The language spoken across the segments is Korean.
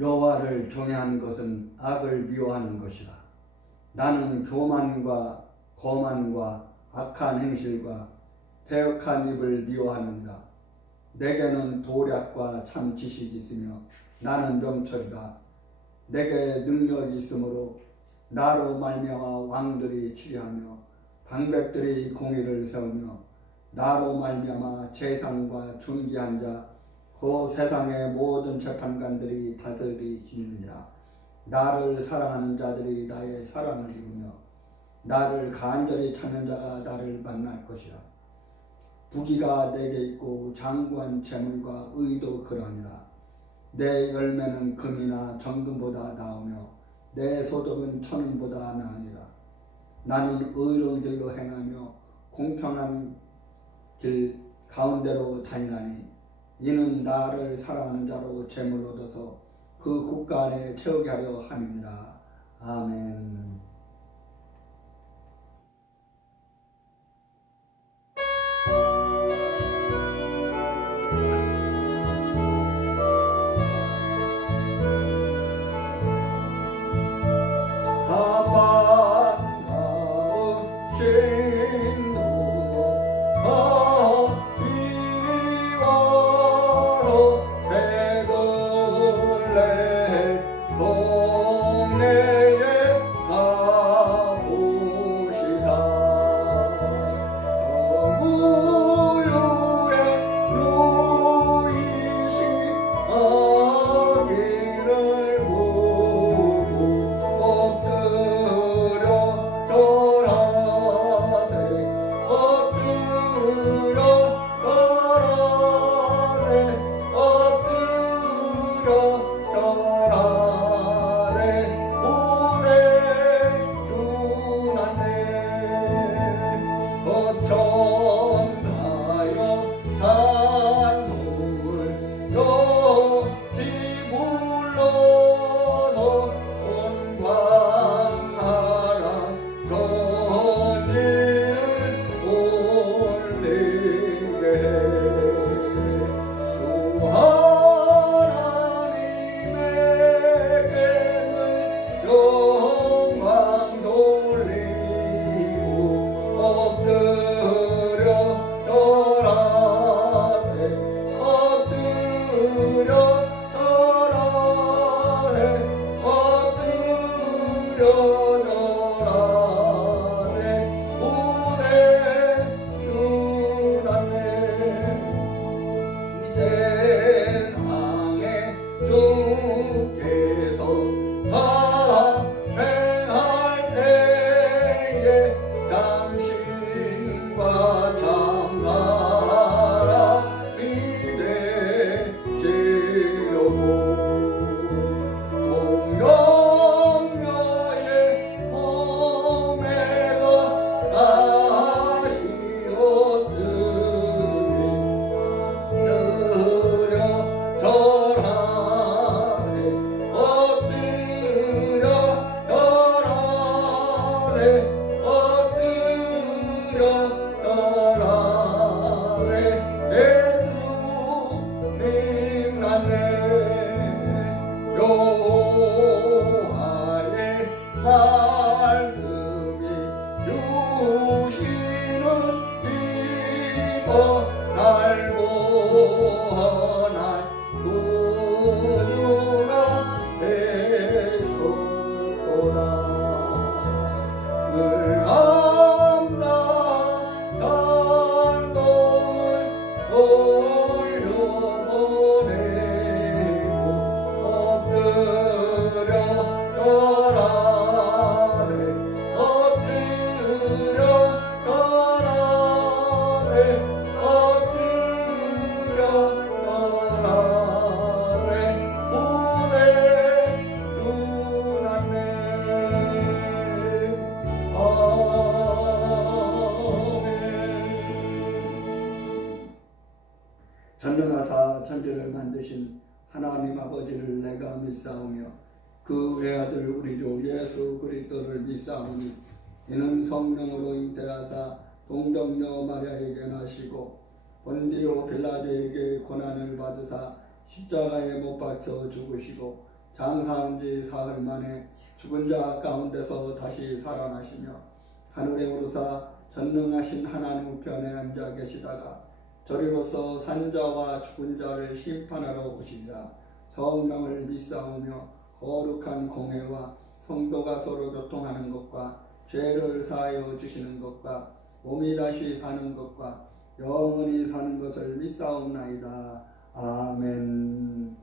여호와를 경외하는 것은 악을 미워하는 것이라. 나는 교만과 거만과 악한 행실과 배역한 입을 미워하느니라. 내게는 도략과 참 지식이 있으며 나는 명철이다. 내게 능력이 있으므로 나로 말미암아 왕들이 치리하며 방백들이 공의를 세우며 나로 말미암아 재상과 존귀한 자 그 세상의 모든 재판관들이 다스리시느니라. 나를 사랑하는 자들이 나의 사랑을 이루며 나를 간절히 찾는 자가 나를 만날 것이라. 부귀가 내게 있고 장구한 재물과 의도 그러하니라. 내 열매는 금이나 정금보다 나으며 내 소득은 천은보다 나으니라. 나는 의로운 길로 행하며 공평한 길 가운데로 다니나니 이는 나를 사랑하는 자로 재물을 얻어서 그 국가 안에 채우게 하려 함이니라. 아멘. 하나님의 여호와의 말씀이 주시는 이번 날 구원할 구주가 되셨도다. 늘 감사 찬송을 돌려보내고 엎드려 절하네 엎드려 절하네 엎드려 절하네 구내 주났네. 전능하사 천지를 만드신 하나님 아버지를 내가 믿사오며 그 외아들 우리 주 예수 그리스도를 믿사오니 이는 성령으로 잉태하사 동정녀 마리아에게 나시고 본디오 빌라도에게 고난을 받으사 십자가에 못 박혀 죽으시고 장사한 지 사흘 만에 죽은 자 가운데서 다시 살아나시며 하늘에 오르사 전능하신 하나님 우편에 앉아 계시다가 저리로서 산자와 죽은 자를 심판하러 오시리라. 성령을 믿사오며 거룩한 공회와 성도가 서로 교통하는 것과 죄를 사하여 주시는 것과 몸이 다시 사는 것과 영원히 사는 것을 믿사옵나이다. 아멘.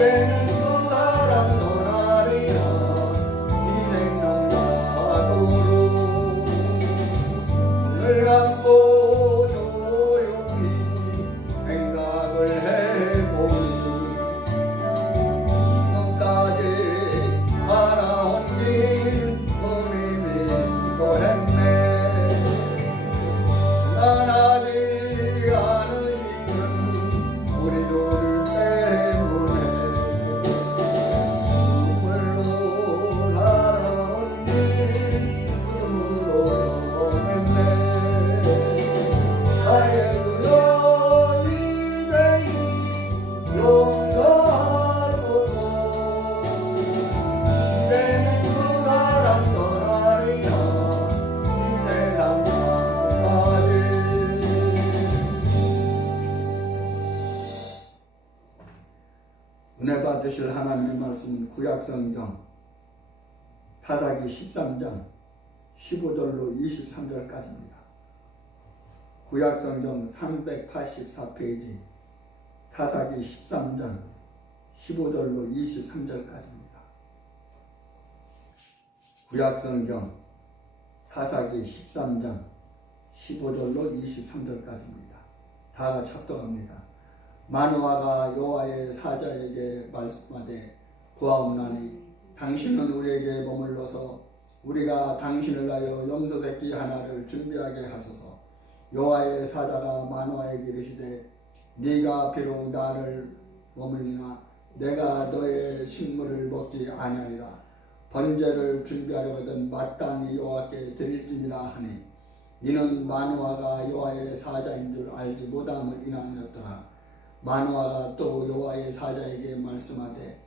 이제는 두 사람 은혜 받으실 하나님의 말씀은 구약성경 사사기 13장 15절로 23절까지입니다. 구약성경 384페이지 사사기 13장 15절로 23절까지입니다. 구약성경 사사기 13장 15절로 23절까지입니다. 다 같이 합독합니다. 마노아가 여호와의 사자에게 말씀하되 구하오나니 당신은 우리에게 머물러서 우리가 당신을 위하여 염소새끼 하나를 준비하게 하소서. 여호와의 사자가 마노아에게 이르시되 네가 비록 나를 머물리나 내가 너의 식물을 먹지 아니하리라. 번제를 준비하려거든 마땅히 여호와께 드릴지니라 하니 이는 마노아가 여호와의 사자인 줄 알지 못함을 인하였더라. 마노아가 또 여호와의 사자에게 말씀하되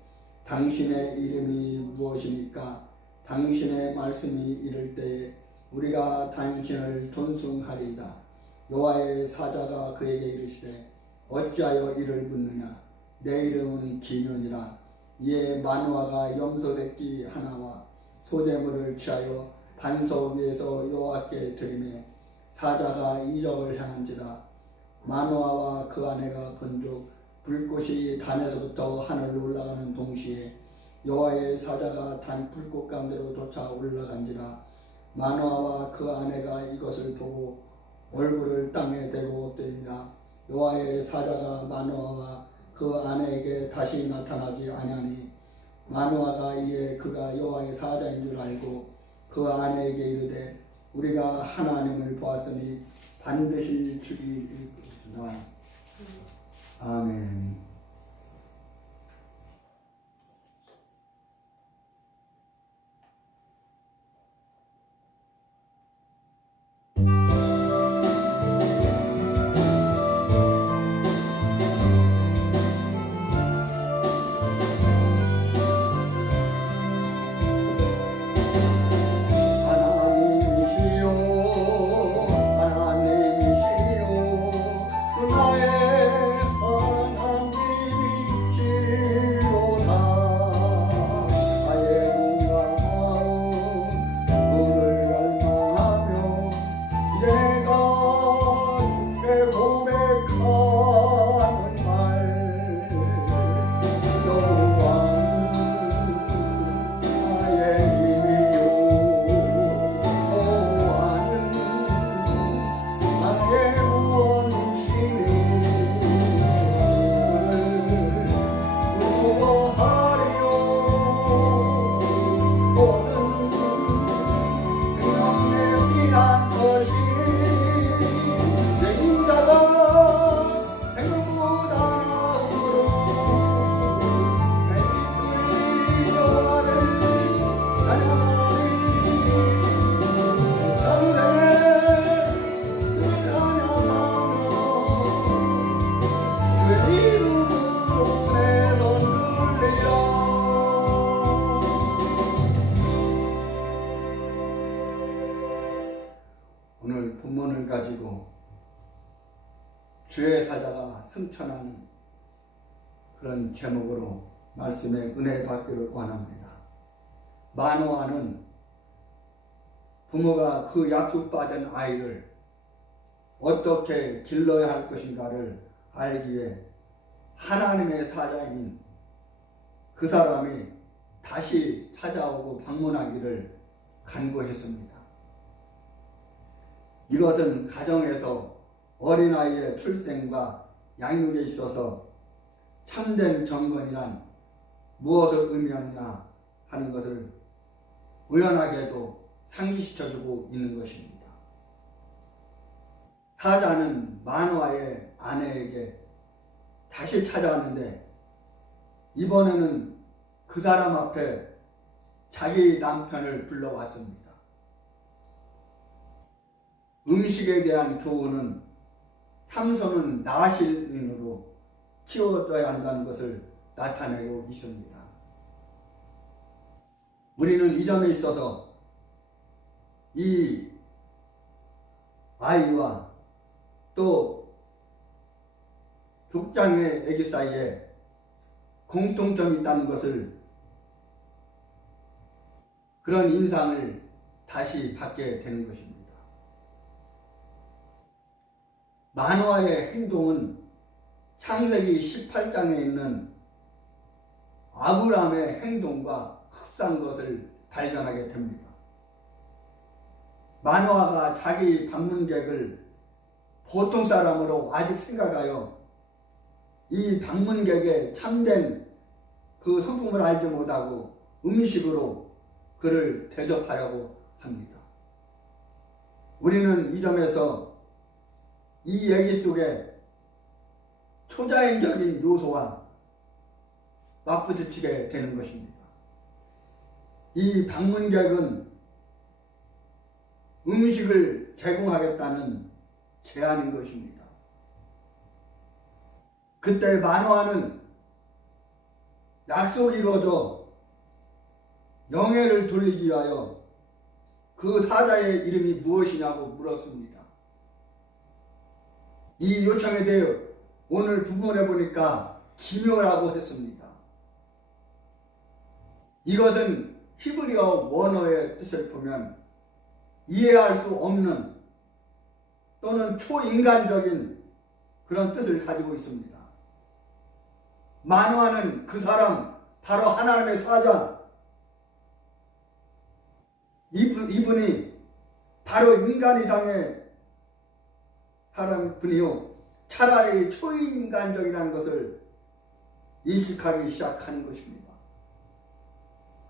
당신의 이름이 무엇이니까 당신의 말씀이 이를 때에 우리가 당신을 존숭하리이다. 여호와의 사자가 그에게 이르시되 어찌하여 이를 묻느냐. 내 이름은 기면이라. 이에 마노아가 염소새끼 하나와 소제물을 취하여 반석 위에서 여호와께 드리매 사자가 이적을 향한지라. 마노아와 그 아내가 본즉 불꽃이 단에서부터 하늘로 올라가는 동시에 여호와의 사자가 단 불꽃 가운데로 쫓아 올라간지라. 마노아와 그 아내가 이것을 보고 얼굴을 땅에 대고 엎드리니라. 여호와의 사자가 마노아와 그 아내에게 다시 나타나지 아니하니 마노아가 이에 그가 여호와의 사자인 줄 알고 그 아내에게 이르되 우리가 하나님을 보았으니 반드시 죽이리이다. 아멘. 오늘 본문을 가지고 주의 사자가 승천하는 그런 제목으로 말씀에 은혜 받기를 원합니다. 마노아는 부모가 그 약속받은 아이를 어떻게 길러야 할 것인가를 알기에 하나님의 사자인 그 사람이 다시 찾아오고 방문하기를 간구했습니다. 이것은 가정에서 어린아이의 출생과 양육에 있어서 참된 경건이란 무엇을 의미하느냐 하는 것을 우연하게도 상기시켜주고 있는 것입니다. 사자는 마노아의 아내에게 다시 찾아왔는데 이번에는 그 사람 앞에 자기 남편을 불러왔습니다. 음식에 대한 교훈은 삼손은 나실인으로 키워줘야 한다는 것을 나타내고 있습니다. 우리는 이 점에 있어서 이 아이와 또 족장의 아기 사이에 공통점이 있다는 것을, 그런 인상을 다시 받게 되는 것입니다. 만화의 행동은 창세기 18장에 있는 아브라함의 행동과 흡사한 것을 발견하게 됩니다. 만화가 자기 방문객을 보통 사람으로 아직 생각하여 이 방문객의 참된 그 성품을 알지 못하고 음식으로 그를 대접하려고 합니다. 우리는 이 점에서 이 얘기 속에 초자연적인 요소와 맞부딪히게 되는 것입니다. 이 방문객은 음식을 제공하겠다는 제안인 것입니다. 그때 마노아는 약속이 이루어져 영해를 돌리기 위하여 그 사자의 이름이 무엇이냐고 물었습니다. 이 요청에 대해 오늘 부문해 보니까 기묘라고 했습니다. 이것은 히브리어 원어의 뜻을 보면 이해할 수 없는 또는 초인간적인 그런 뜻을 가지고 있습니다. 마노아는 그 사람, 바로 하나님의 사자, 이분이 바로 인간 이상의 사람 분이요, 차라리 초인간적이라는 것을 인식하기 시작하는 것입니다.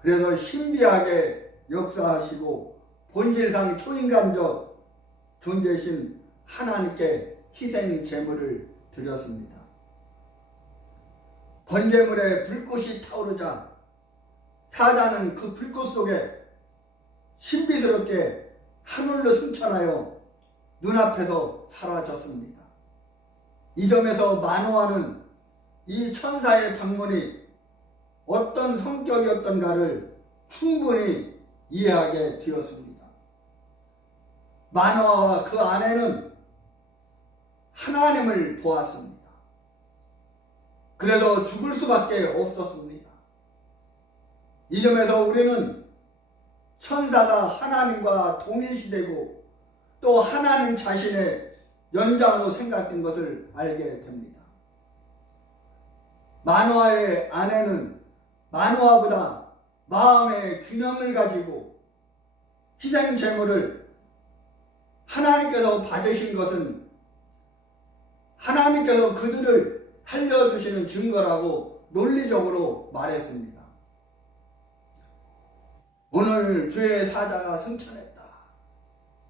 그래서 신비하게 역사하시고 본질상 초인간적 존재이신 하나님께 희생 제물을 드렸습니다. 번제물에 불꽃이 타오르자 사자는 그 불꽃 속에 신비스럽게 하늘로 승천하여 눈앞에서 사라졌습니다. 이 점에서 마노아는 이 천사의 방문이 어떤 성격이었던가를 충분히 이해하게 되었습니다. 마노아와 그 아내는 하나님을 보았습니다. 그래서 죽을 수밖에 없었습니다. 이 점에서 우리는 천사가 하나님과 동일시되고 또 하나님 자신의 연장으로 생각된 것을 알게 됩니다. 마노아의 아내는 마노아보다 마음의 균형을 가지고 희생 제물을 하나님께서 받으신 것은 하나님께서 그들을 살려주시는 증거라고 논리적으로 말했습니다. 오늘 주의 사자가 승천했다.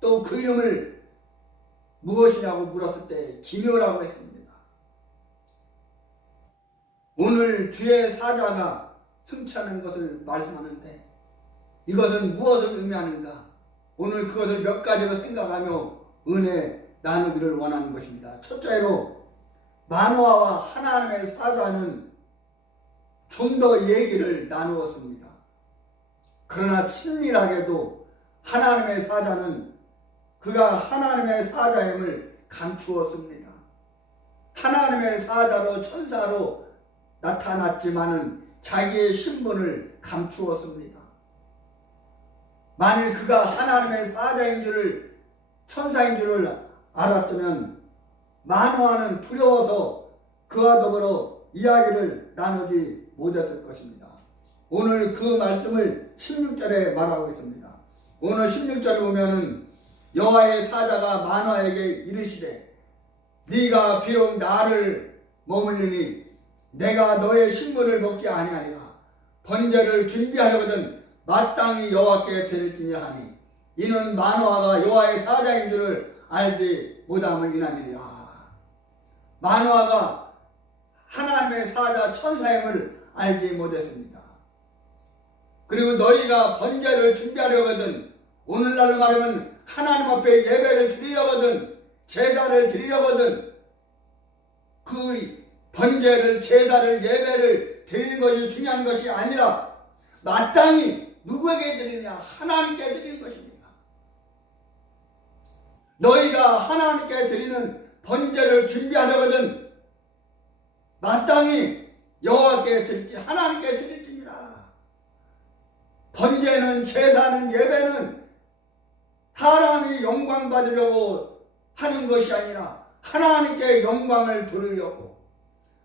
또 그 이름을 무엇이냐고 물었을 때 기묘라고 했습니다. 오늘 주의 사자가 승천한 것을 말씀하는데 이것은 무엇을 의미하는가? 오늘 그것을 몇 가지로 생각하며 은혜 나누기를 원하는 것입니다. 첫째로 마노아와 하나님의 사자는 좀 더 얘기를 나누었습니다. 그러나 친밀하게도 하나님의 사자는 그가 하나님의 사자임을 감추었습니다. 하나님의 사자로 천사로 나타났지만은 자기의 신분을 감추었습니다. 만일 그가 하나님의 사자인 줄을, 천사인 줄을 알았다면 마노아는 두려워서 그와 더불어 이야기를 나누지 못했을 것입니다. 오늘 그 말씀을 16절에 말하고 있습니다. 오늘 16절에 보면은 여호와의 사자가 마노아에게 이르시되 네가 비록 나를 머물리니 내가 너의 식물을 먹지 아니하리라. 번제를 준비하려거든 마땅히 여호와께 드릴지니 하니 이는 마노아가 여호와의 사자인 줄을 알지 못함을 인함이리라. 마노아가 하나님의 사자 천사임을 알지 못했습니다. 그리고 너희가 번제를 준비하려거든, 오늘날로 말하면 하나님 앞에 예배를 드리려거든, 제사를 드리려거든, 그 번제를, 제사를, 예배를 드리는 것이 중요한 것이 아니라 마땅히 누구에게 드리느냐? 하나님께 드리는 것입니다. 너희가 하나님께 드리는 번제를 준비하려거든 마땅히 여호와께 드릴지 하나님께 드릴지니라. 번제는 제사는 예배는 사람이 영광 받으려고 하는 것이 아니라 하나님께 영광을 돌리려고,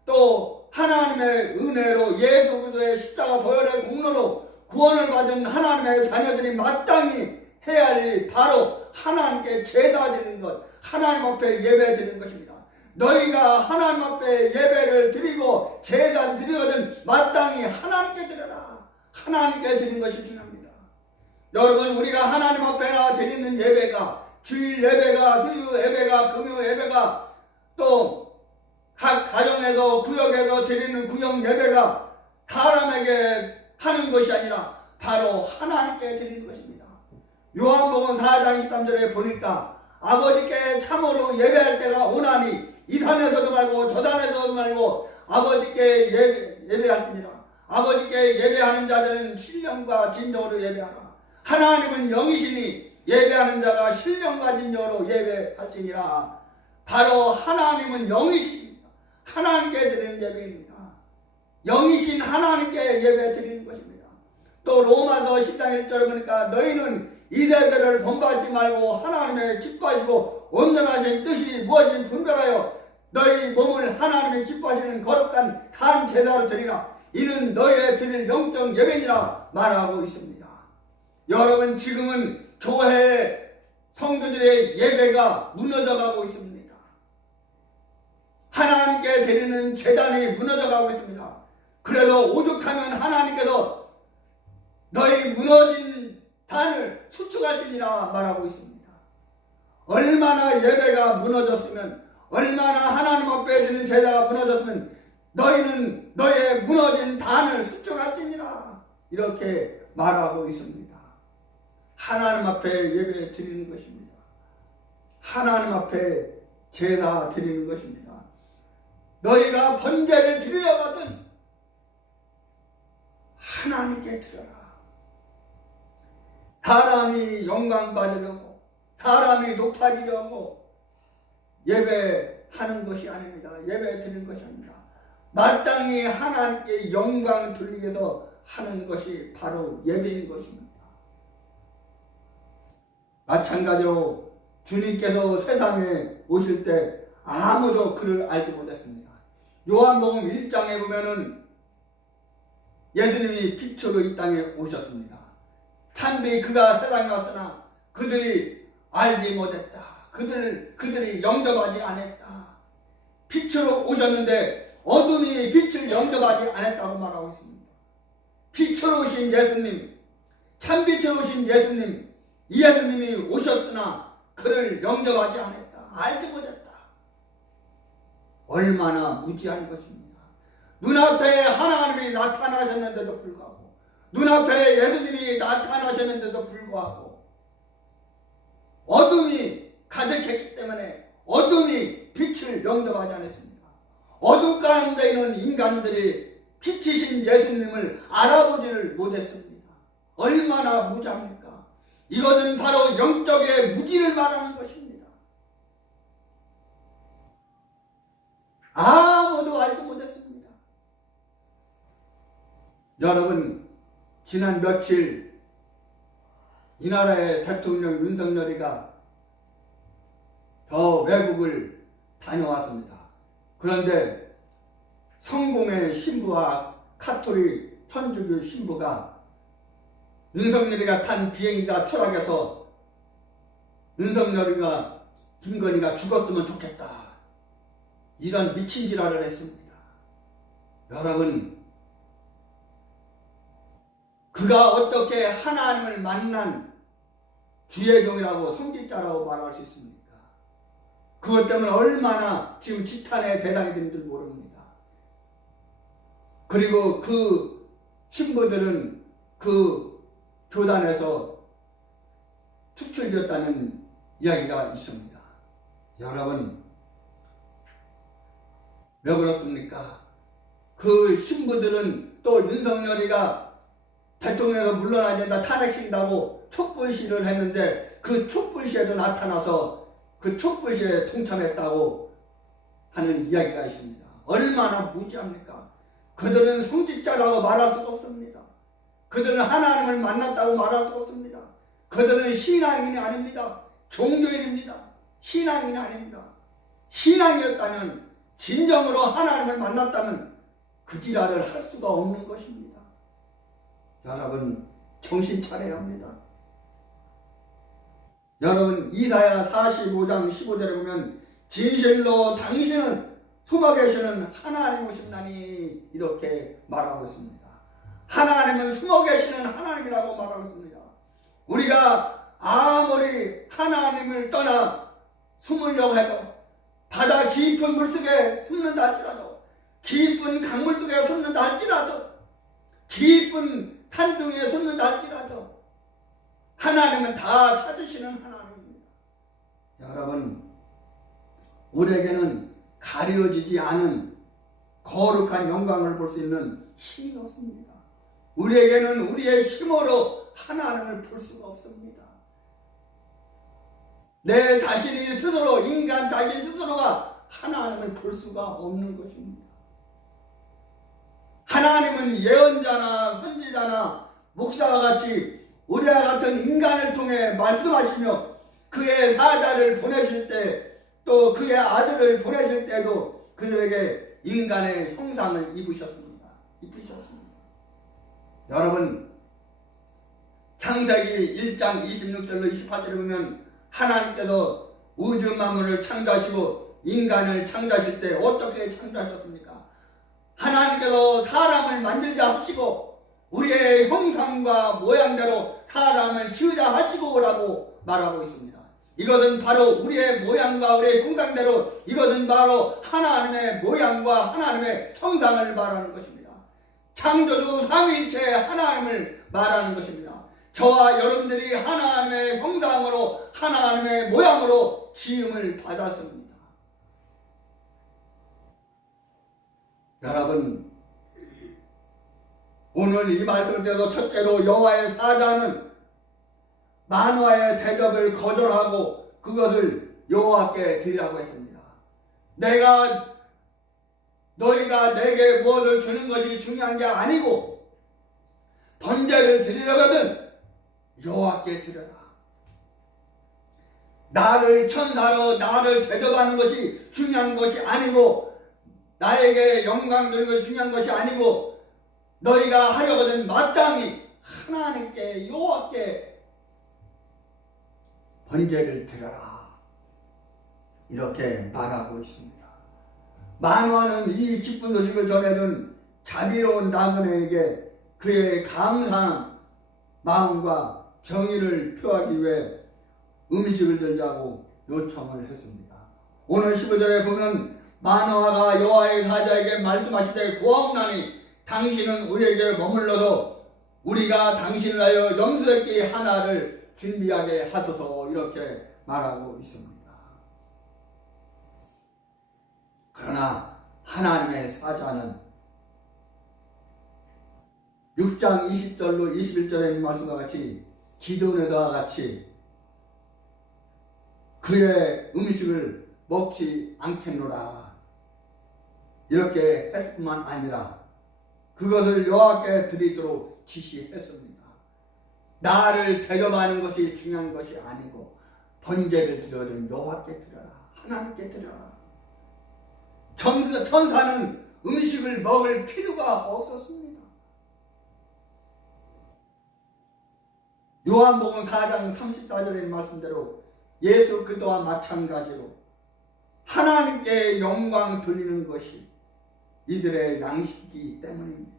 또 하나님의 은혜로 예수 그리스도의 십자가 보혈의 공로로 구원을 받은 하나님의 자녀들이 마땅히 해야 할 일이 바로 하나님께 제사 드리는 것, 하나님 앞에 예배 드리는 것입니다. 너희가 하나님 앞에 예배를 드리고 제사를 드리거든 마땅히 하나님께 드려라. 하나님께 드리는 것이 중요합니다. 여러분, 우리가 하나님 앞에 나와 드리는 예배가 주일 예배가, 수요 예배가, 금요 예배가, 또 각 가정에서 구역에서 드리는 구역 예배가 사람에게 하는 것이 아니라 바로 하나님께 드리는 것입니다. 요한복음 4장 13절에 보니까 아버지께 참으로 예배할 때가 오나니 이 산에서도 말고 저 산에서도 말고 아버지께 예배할지니라. 아버지께 예배하는 자들은 신령과 진정으로 예배하라. 하나님은 영이시니 예배하는 자가 신령과 진정으로 예배할지니라. 바로 하나님은 영이십니다. 하나님께 드리는 예배입니다. 영이신 하나님께 예배 드리는 것입니다. 또 로마서 10장 1절에 보니까 너희는 이세대를 본받지 말고 하나님의 기뻐하시고 온전하신 뜻이 무엇인지 분별하여 너희 몸을 하나님의 기뻐하시는 거룩한 산 제사로 드리라. 이는 너희의 드릴 영적 예배니라 말하고 있습니다. 여러분, 지금은 교회 성도들의 예배가 무너져가고 있습니다. 하나님께 드리는 제단이 무너져가고 있습니다. 그래도 오죽하면 하나님께서 너희 무너진 단을 수축하시니라 말하고 있습니다. 얼마나 예배가 무너졌으면, 얼마나 하나님 앞에 드리는 제사가 무너졌으면 너희는 너의 무너진 단을 수축할지니라 이렇게 말하고 있습니다. 하나님 앞에 예배 드리는 것입니다. 하나님 앞에 제사 드리는 것입니다. 너희가 번제를 드리려거든 하나님께 드려라. 사람이 영광 받으려고, 사람이 높아지려고 예배하는 것이 아닙니다. 예배 드리는 것이 아닙니다. 마땅히 하나님께 영광 돌리기 위해서 하는 것이 바로 예배인 것입니다. 마찬가지로 주님께서 세상에 오실 때 아무도 그를 알지 못했습니다. 요한복음 1장에 보면은 예수님이 빛으로 이 땅에 오셨습니다. 참비 그가 세상에 왔으나 그들이 알지 못했다. 그들이 영접하지 않았다. 빛으로 오셨는데 어둠이 빛을 영접하지 않았다고 말하고 있습니다. 빛으로 오신 예수님, 참빛으로 오신 예수님, 이 예수님이 오셨으나 그를 영접하지 않았다. 알지 못했다. 얼마나 무지한 것입니다. 눈앞에 하나님이 나타나셨는데도 불구하고, 눈앞에 예수님이 나타나셨는데도 불구하고 어둠이 가득했기 때문에 어둠이 빛을 영접하지 않았습니다. 어둠 가운데 있는 인간들이 빛이신 예수님을 알아보지를 못했습니다. 얼마나 무지합니까? 이것은 바로 영적의 무지를 말하는 것입니다. 아무도 알지 못했습니다. 여러분, 지난 며칠 이 나라의 대통령 윤석열이가 저 외국을 다녀왔습니다. 그런데 성공의 신부와 카톨릭 천주교 신부가 윤석열이가 탄 비행기가 추락해서 윤석열이가 김건희가 죽었으면 좋겠다, 이런 미친 지랄을 했습니다. 여러분, 그가 어떻게 하나님을 만난 주의 종이라고 성직자라고 말할 수 있습니까? 그것 때문에 얼마나 지금 지탄의 대상이 된 줄 모릅니다. 그리고 그 신부들은 그 교단에서 축출되었다는 이야기가 있습니다. 여러분, 왜 그렇습니까? 그 신부들은 또 윤석열이가 대통령에서 물러나야 된다, 탄핵시킨다고 촛불시를 했는데 그 촛불시에도 나타나서 그 촛불시에 동참했다고 하는 이야기가 있습니다. 얼마나 무지합니까? 그들은 성직자라고 말할 수가 없습니다. 그들은 하나님을 만났다고 말할 수가 없습니다. 그들은 신앙인이 아닙니다. 종교인입니다. 신앙인이 아닙니다. 신앙이었다면, 진정으로 하나님을 만났다면 그 지랄을 할 수가 없는 것입니다. 여러분, 정신 차려야 합니다. 여러분, 이사야 45장 15절에 보면 진실로 당신은 숨어 계시는 하나님이시나니 이렇게 말하고 있습니다. 하나님은 숨어 계시는 하나님이라고 말하고 있습니다. 우리가 아무리 하나님을 떠나 숨으려고 해도, 바다 깊은 물속에 숨는다 할지라도, 깊은 강물 속에 숨는다 할지라도, 깊은 산중에 숨는다 할지라도 하나님은 다 찾으시는 하나님입니다. 여러분, 우리에게는 가려지지 않은 거룩한 영광을 볼 수 있는 힘이 없습니다. 우리에게는 우리의 힘으로 하나님을 볼 수가 없습니다. 내 자신이 스스로, 인간 자신 스스로가 하나님을 볼 수가 없는 것입니다. 하나님은 예언자나 선지자나 목사와 같이 우리와 같은 인간을 통해 말씀하시며 그의 사자를 보내실 때, 또 그의 아들을 보내실 때도 그들에게 인간의 형상을 입으셨습니다. 여러분, 창세기 1장 26절로 28절에 보면 하나님께서 우주 만물을 창조하시고 인간을 창조하실 때 어떻게 창조하셨습니까? 하나님께서 사람을 만들자 하시고 우리의 형상과 모양대로 사람을 지으자 하시고라고 말하고 있습니다. 이것은 바로 우리의 모양과 우리의 형상대로, 이것은 바로 하나님의 모양과 하나님의 형상을 말하는 것입니다. 창조주 삼위일체 하나님을 말하는 것입니다. 저와 여러분들이 하나님의 형상으로, 하나님의 모양으로 지음을 받았습니다. 여러분, 오늘 이 말씀을 통해서 첫째로 여호와의 사자는 만화의 대접을 거절하고 그것을 여호와께 드리라고 했습니다. 너희가 내게 무엇을 주는 것이 중요한 게 아니고 번제를 드리려거든 여호와께 드려라. 나를 천사로 나를 대접하는 것이 중요한 것이 아니고, 나에게 영광 드리는 것이 중요한 것이 아니고, 너희가 하려거든 마땅히 하나님께, 여호와께 번제를 드려라. 이렇게 말하고 있습니다. 만화는 이 기쁜 소식을 전해준 자비로운 나그네에게 그의 감사한 마음과 경의를 표하기 위해 음식을 들자고 요청을 했습니다. 오늘 15절에 보면 만화가 여호와의 사자에게 말씀하시되 구하옵나니 당신은 우리에게 머물러서 우리가 당신을 하여 염소새끼 하나를 준비하게 하소서, 이렇게 말하고 있습니다. 그러나 하나님의 사자는 6장 20절로 21절에 있는 말씀과 같이 기드온에서와 같이 그의 음식을 먹지 않겠노라, 이렇게 했을 뿐만 아니라 그것을 여호와께 드리도록 지시했습니다. 나를 대접하는 것이 중요한 것이 아니고 번제를 드려야 여호와께 드려라, 하나님께 드려라. 천사는 음식을 먹을 필요가 없었습니다. 요한복음 4장 34절에 있는 말씀대로 예수 그리스도와 마찬가지로 하나님께 영광 돌리는 것이 이들의 양식이기 때문입니다.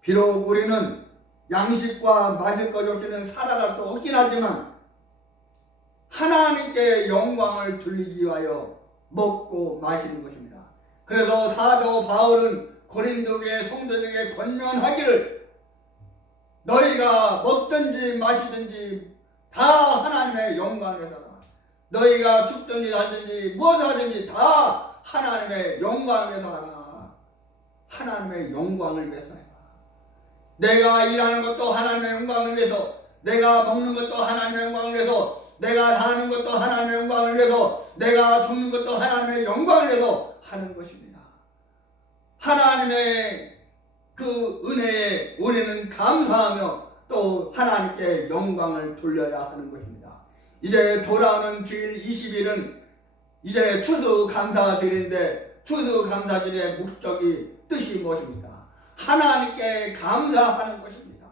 비록 우리는 양식과 마실 것 없이는 살아갈 수 없긴 하지만 하나님께 영광을 돌리기 위하여 먹고 마시는 것입니다. 그래서 사도 바울은 고린도 교회 성도들에게 권면하기를, 너희가 먹든지 마시든지 다 하나님의 영광을 위해서 하라. 너희가 죽든지 살든지 무엇을 하든지 다 하나님의 영광을 위해서 하라. 하나님의 영광을 위해서 해라. 내가 일하는 것도 하나님의 영광을 위해서, 내가 먹는 것도 하나님의 영광을 위해서, 내가 사는 것도 하나님의 영광을 위해서, 내가 죽는 것도 하나님의 영광을 위해서 하는 것입니다. 하나님의 그 은혜에 우리는 감사하며 또 하나님께 영광을 돌려야 하는 것입니다. 이제 돌아오는 주일 20일은 이제 추수감사절인데 추수감사절의 목적이 뜻이 무엇입니까? 하나님께 감사하는 것입니다.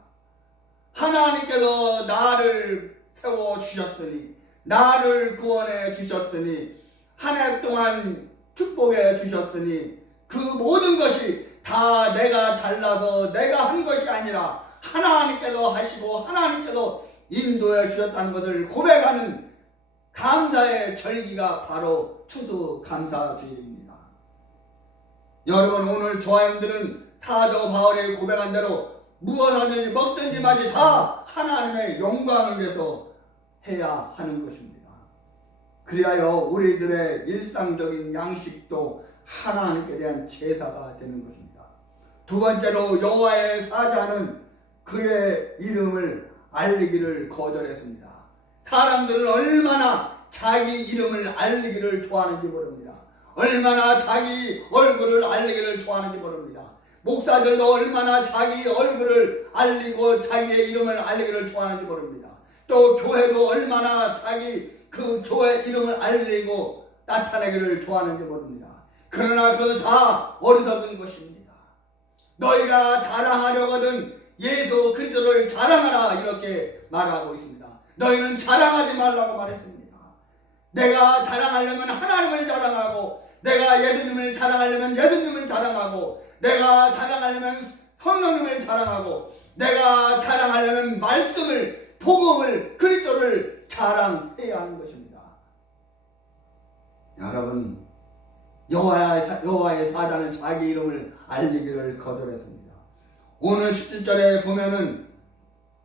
하나님께서 나를 세워주셨으니, 나를 구원해 주셨으니, 한 해 동안 축복해 주셨으니, 그 모든 것이 다 내가 잘나서 내가 한 것이 아니라 하나님께서 하시고 하나님께서 인도해 주셨다는 것을 고백하는 감사의 절기가 바로 추수감사주일입니다. 여러분, 오늘 저와 여러분들은 사도 바울이 고백한 대로 무엇하든지 먹든지 마지 다 하나님의 영광을 위해서 해야 하는 것입니다. 그리하여 우리들의 일상적인 양식도 하나님께 대한 제사가 되는 것입니다. 두 번째로 여호와의 사자는 그의 이름을 알리기를 거절했습니다. 사람들은 얼마나 자기 이름을 알리기를 좋아하는지 모릅니다. 얼마나 자기 얼굴을 알리기를 좋아하는지 모릅니다. 목사들도 얼마나 자기 얼굴을 알리고 자기의 이름을 알리기를 좋아하는지 모릅니다. 또 교회도 얼마나 자기 그 교회 이름을 알리고 나타내기를 좋아하는지 모릅니다. 그러나 그 다 어리석은 것입니다. 너희가 자랑하려거든 예수 그리스도를 자랑하라, 이렇게 말하고 있습니다. 너희는 자랑하지 말라고 말했습니다. 내가 자랑하려면 하나님을 자랑하고, 내가 예수님을 자랑하려면 예수님을 자랑하고, 내가 자랑하려면 성령님을 자랑하고, 내가 자랑하려면 말씀을, 복음을, 그리스도를 자랑해야 하는 것입니다. 여러분, 여호와의 사자는 자기 이름을 알리기를 거절했습니다. 오늘 17절에 보면은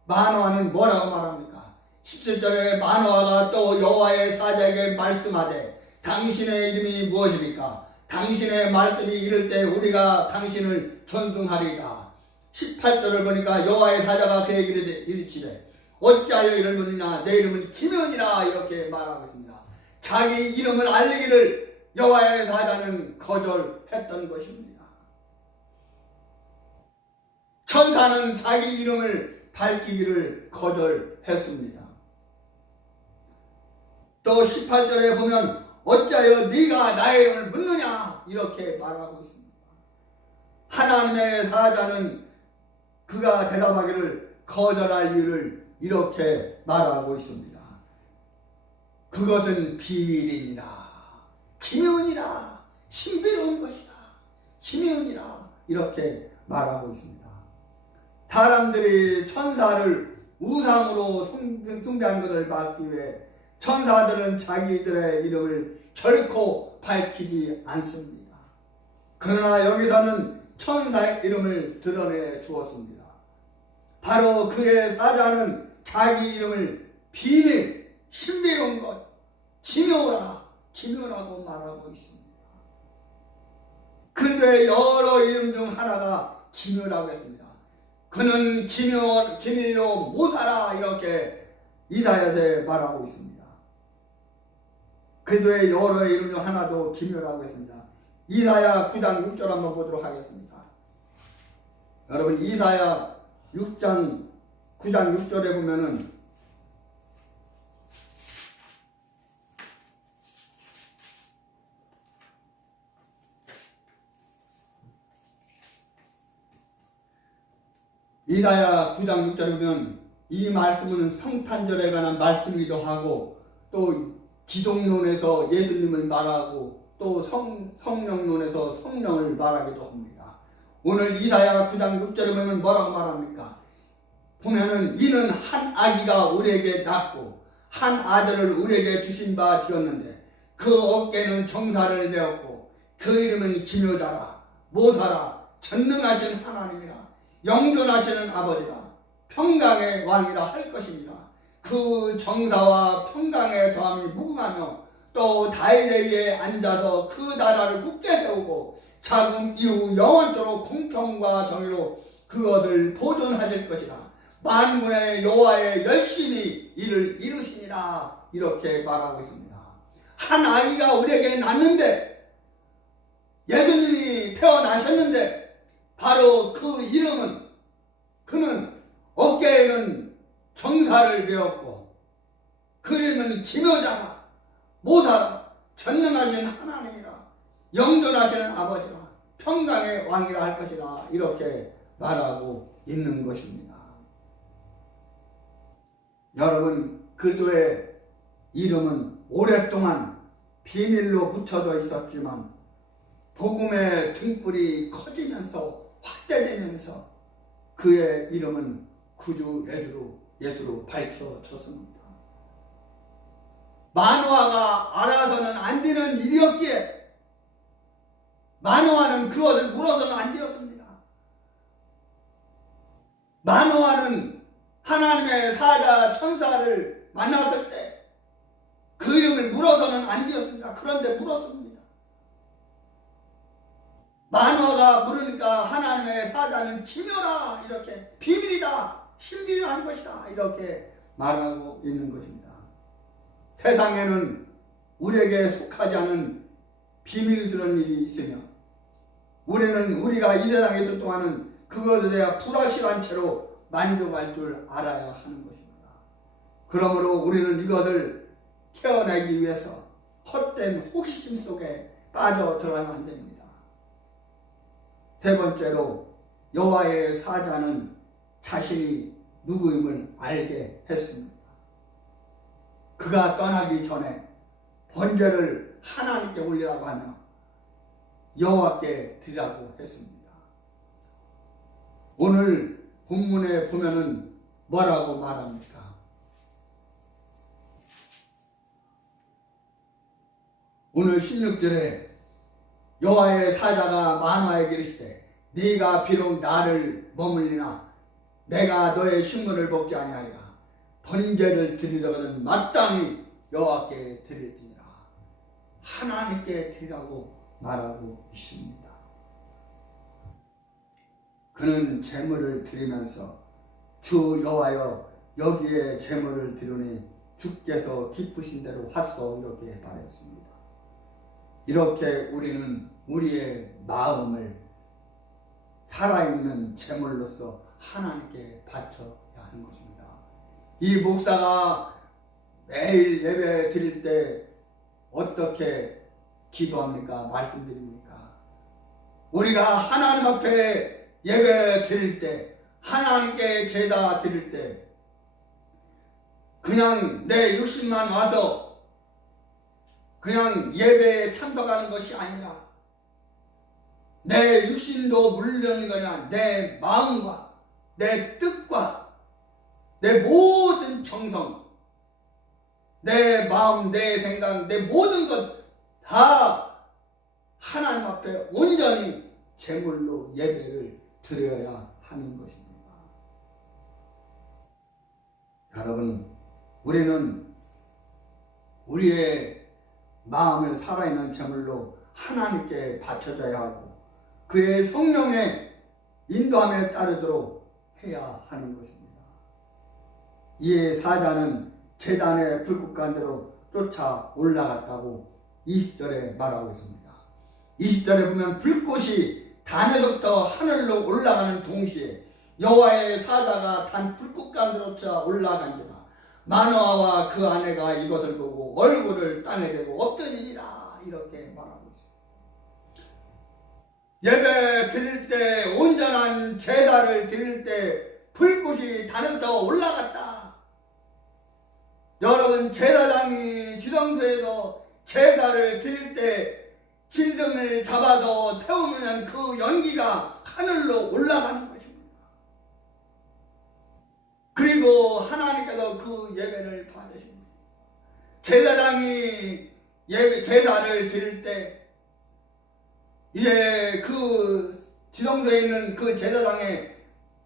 마노아는 뭐라고 말합니까? 17절에 마노아가 또 여호와의 사자에게 말씀하되 당신의 이름이 무엇입니까? 당신의 말씀이 이를 때 우리가 당신을 존중하리이다. 18절을 보니까 여호와의 사자가 그에게 이르시되 어찌하여 이를 묻느냐, 내 이름은 기면이라, 이렇게 말하고 있습니다. 자기 이름을 알리기를 여호와의 사자는 거절했던 것입니다. 천사는 자기 이름을 밝히기를 거절했습니다. 또 18절에 보면 어찌하여 네가 나의 이름을 묻느냐, 이렇게 말하고 있습니다. 하나님의 사자는 그가 대답하기를 거절할 이유를 이렇게 말하고 있습니다. 그것은 비밀이니라, 기묘니라, 신비로운 것이다, 기묘니라, 이렇게 말하고 있습니다. 사람들이 천사를 우상으로 숭배한 것을 막기 위해 천사들은 자기들의 이름을 결코 밝히지 않습니다. 그러나 여기서는 천사의 이름을 드러내 주었습니다. 바로 그의 사자는 자기 이름을 비밀, 신비로운 것, 기묘라고 말하고 있습니다. 그런데 여러 이름 중 하나가 기묘라고 했습니다. 그는 기묘요 모사라, 이렇게 이사야서에 말하고 있습니다. 그도의 여러 이름 중 하나도 기묘라고 했습니다. 이사야 9장 6절 한번 보도록 하겠습니다. 여러분, 이사야 9장 6절에 보면은 이사야 9장 6절에 보면 이 말씀은 성탄절에 관한 말씀이기도 하고, 또 기독론에서 예수님을 말하고, 또 성령론에서 성령을 말하기도 합니다. 오늘 이사야 9장 6절에 보면 뭐라고 말합니까? 보면은 이는 한 아기가 우리에게 낳고 한 아들을 우리에게 주신 바 되었는데 그 어깨는 정사를 내었고 그 이름은 기묘자라, 모사라, 전능하신 하나님이라, 영존하시는 아버지라, 평강의 왕이라 할 것이니라. 그 정사와 평강의 더함이 무궁하며 또 다윗의 위에 앉아서 그 나라를 굳게 세우고 자금 이후 영원토록 공평과 정의로 그것을 보존하실 것이라. 만군의 여호와의 열심히 이를 이루시니라, 이렇게 말하고 있습니다. 한 아이가 우리에게 낳는데, 예수님이 태어나 태어나셨는데 바로 그 이름은 그는 어깨에는 정사를 배웠고 그림은 기묘자라 모사라 전능하신 하나님이라 영존하시는 아버지라 평강의 왕이라 할 것이라 이렇게 말하고 있는 것입니다. 여러분 그도의 이름은 오랫동안 비밀로 묻혀져 있었지만 복음의 등불이 커지면서 확대되면서 그의 이름은 구주 예수로 밝혀졌습니다. 만화가 알아서는 안 되는 일이었기에 만화는 그것을 물어서는 안 되었습니다. 만화는 하나님의 사자 천사를 만났을 때 그 이름을 물어서는 안 되었습니다. 그런데 물었습니다. 만화가 물으니까 하나님의 사자는 기묘라 이렇게 비밀이다 신비한 것이다 이렇게 말하고 있는 것입니다. 세상에는 우리에게 속하지 않은 비밀스러운 일이 있으며 우리는 우리가 이 세상에 있을 동안은 그것에 대해 불확실한 채로 만족할 줄 알아야 하는 것입니다. 그러므로 우리는 이것을 캐어내기 위해서 헛된 호기심 속에 빠져 들어가면 안 됩니다. 세 번째로 여호와의 사자는 자신이 누구임을 알게 했습니다. 그가 떠나기 전에 번제를 하나님께 올리라고 하며 여호와께 드리라고 했습니다. 오늘 본문에 보면은 뭐라고 말합니까? 오늘 16절에 여호와의 사자가 만화에게 이르시되 네가 비록 나를 머물리나 내가 너의 식물을 먹지 아니하리라. 번제를 드리려거든 마땅히 여호와께 드릴지니라. 하나님께 드리라고 말하고 있습니다. 그는 제물을 드리면서 주 여호와여 여기에 제물을 드리니 주께서 기쁘신 대로 하소 이렇게 말했습니다. 이렇게 우리는 우리의 마음을 살아있는 제물로서 하나님께 바쳐야 하는 것입니다. 이 목사가 매일 예배 드릴 때 어떻게 기도합니까? 말씀드립니까? 우리가 하나님 앞에 예배 드릴 때 하나님께 제사 드릴 때 그냥 내 육신만 와서 그냥 예배에 참석하는 것이 아니라 내 육신도 물론이거나 내 마음과 내 뜻과 내 모든 정성, 내 마음, 내 생각, 내 모든 것 다 하나님 앞에 온전히 제물로 예배를 드려야 하는 것입니다. 여러분, 우리는 우리의 마음을 살아있는 제물로 하나님께 바쳐져야 하고 그의 성령의 인도함에 따르도록 해야 하는 것입니다. 이에 사자는 제단의 불꽃간대로 쫓아 올라갔다고 20절에 말하고 있습니다. 20절에 보면 불꽃이 단에서부터 하늘로 올라가는 동시에 여호와의 사자가 단 불꽃간대로 쫓아 올라간지라 마노아와 그 아내가 이것을 보고 얼굴을 땅에 대고 엎드리니라 이렇게 말하고 있습니다. 예배 드릴 때 온전한 제사를 드릴 때 불꽃이 단에서부터 올라갔다. 여러분 제사장이 지성소에서 제사를 드릴 때 짐승을 잡아서 태우면 그 연기가 하늘로 올라가는 것입니다. 그리고 하나님께서 그 예배를 받으십니다. 제사장이 제사를 드릴 때 이제 그 지성소에 있는 그 제사장에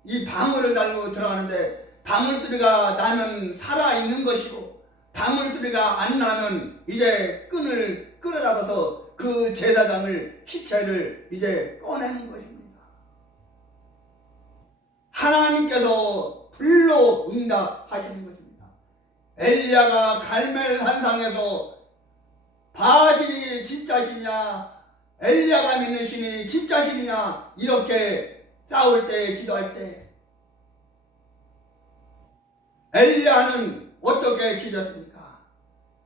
이 방울을 달고 들어가는데 방울소리가 나면 살아있는 것이고 방울소리가 안 나면 이제 끈을 끌어잡아서 그 제사장을 시체를 이제 꺼내는 것입니다. 하나님께서 불로 응답하시는 것입니다. 엘리야가 갈멜 산상에서 바알이 진짜시냐 엘리야가 믿는 신이 진짜 신이냐 이렇게 싸울 때 기도할 때 엘리야는 어떻게 기도했습니까?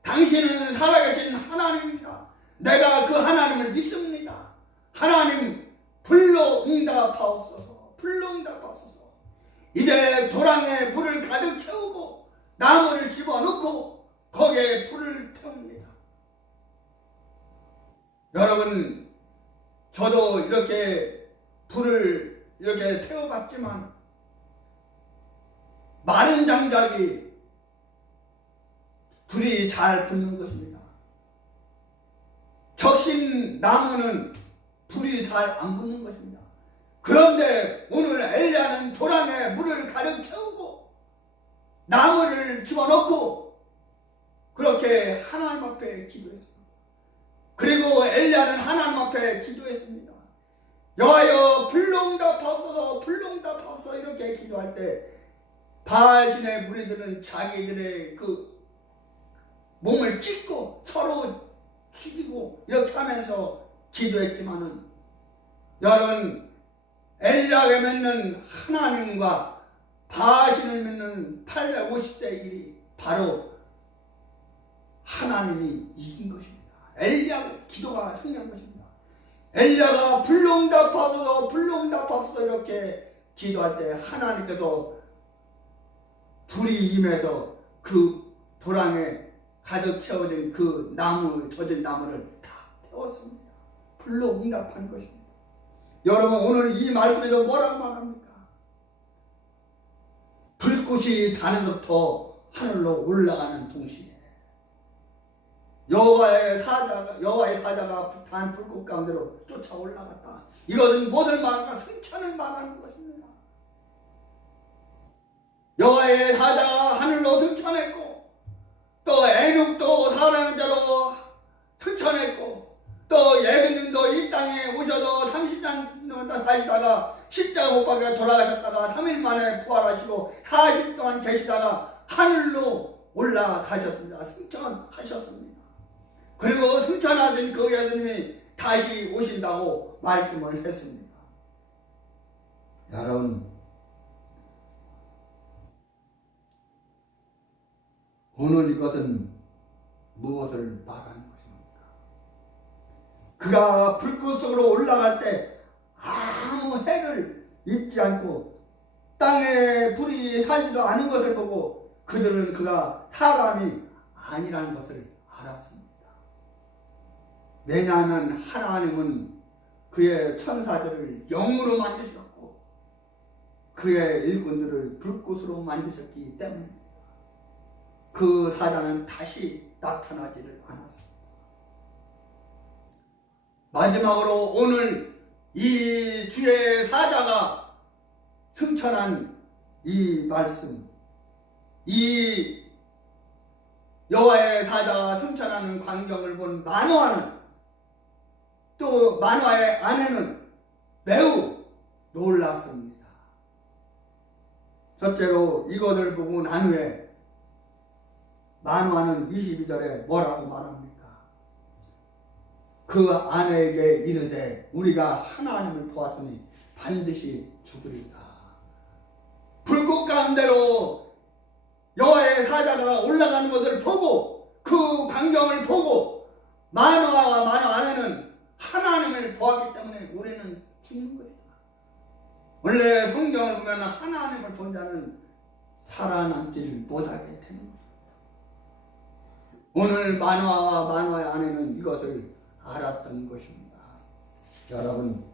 당신은 살아계신 하나님입니다. 내가 그 하나님을 믿습니다. 하나님 불로 응답하옵소서. 불로 응답하옵소서. 이제 도랑에 불을 가득 채우고 나무를 집어넣고 거기에 불을 태웁니다. 여러분, 저도 이렇게 불을 이렇게 태워봤지만 마른 장작이 불이 잘 붙는 것입니다. 적신 나무는 불이 잘 안 붙는 것입니다. 그런데 오늘 엘리야는 도랑에 물을 가득 채우고 나무를 집어넣고 그렇게 하나님 앞에 기도했습니다. 그리고 엘리야는 하나님 앞에 기도했습니다. 여호와여 불로 응답하옵소서 불로 응답하옵소서 이렇게 기도할 때 바알신의 무리들은 자기들의 그 몸을 찢고 서로 죽이고 이렇게 하면서 기도했지만은 여러분 엘리야가 믿는 하나님과 바알신을 믿는 850대 1이 바로 하나님이 이긴 것입니다. 엘리야 기도가 승리한 것입니다. 엘리야가 불로 응답하소서 불로 응답하소서 이렇게 기도할 때 하나님께서 불이 임해서 그 도랑에 가득 채워진 그 나무 젖은 나무를 다 태웠습니다. 불로 응답한 것입니다. 여러분 오늘 이 말씀에도 뭐라고 말합니까? 불꽃이 단에서부터 하늘로 올라가는 동시에 여호와의 사자가 단 불꽃 가운데로 쫓아 올라갔다. 이것은 무엇을 말할까? 승천을 말하는 것입니다. 여호와의 사자가 하늘로 승천했고 또 에녹도 살아있는 자로 승천했고 또 예수님도 이 땅에 오셔서 30년 사시다가 십자가 못 박혀 돌아가셨다가 3일 만에 부활하시고 40 동안 계시다가 하늘로 올라가셨습니다. 승천하셨습니다. 그리고 승천하신 그 예수님이 다시 오신다고 말씀을 했습니다. 여러분 오늘 이것은 무엇을 말하는 것입니까? 그가 불꽃 속으로 올라갈 때 아무 해를 입지 않고 땅에 불이 살지도 않은 것을 보고 그들은 그가 사람이 아니라는 것을 알았습니다. 왜냐하면 하나님은 그의 천사들을 영으로 만드셨고 그의 일꾼들을 불꽃으로 만드셨기 때문입니다. 그 사자는 다시 나타나지를 않았습니다. 마지막으로 오늘 이 주의 사자가 승천한 이 말씀, 이 여호와의 사자가 승천하는 광경을 본 만화는 또 만화의 아내는 매우 놀랐습니다. 첫째로 이것을 보고 난 후에 만화는 22절에 뭐라고 말합니까? 그 아내에게 이르되 우리가 하나님을 보았으니 반드시 죽으리까. 불꽃 가운데로 여호와의 사자가 올라가는 것을 보고 그 광경을 보고 만화와 만화 아내는 하나님을 보았기 때문에 우리는 죽는 것이다. 원래 성경을 보면 하나님을 본 자는 살아남지를 못하게 되는 것이다. 오늘 만화와 만화의 아내는 이것을 알았던 것입니다. 여러분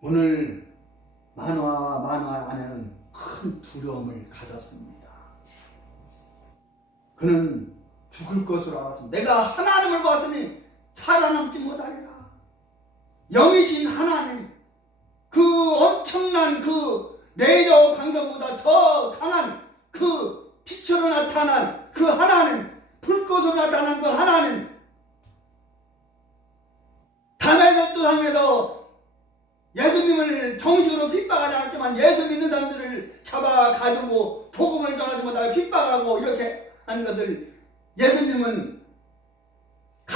오늘 만화와 만화의 아내는 큰 두려움을 가졌습니다. 그는 죽을 것으로 알았습니다. 내가 하나님을 봤으니 살아남지 못하리라. 영이신 하나님, 그 엄청난 그 레이저 광선보다 더 강한 그 빛으로 나타난 그 하나님, 불꽃으로 나타난 그 하나님, 담에서도 상에서 예수님을 정식으로 핍박하지 않았지만 예수 믿는 사람들을 잡아가지고 복음을 전하지 못하게 핍박하고 이렇게 한 것을 예수님은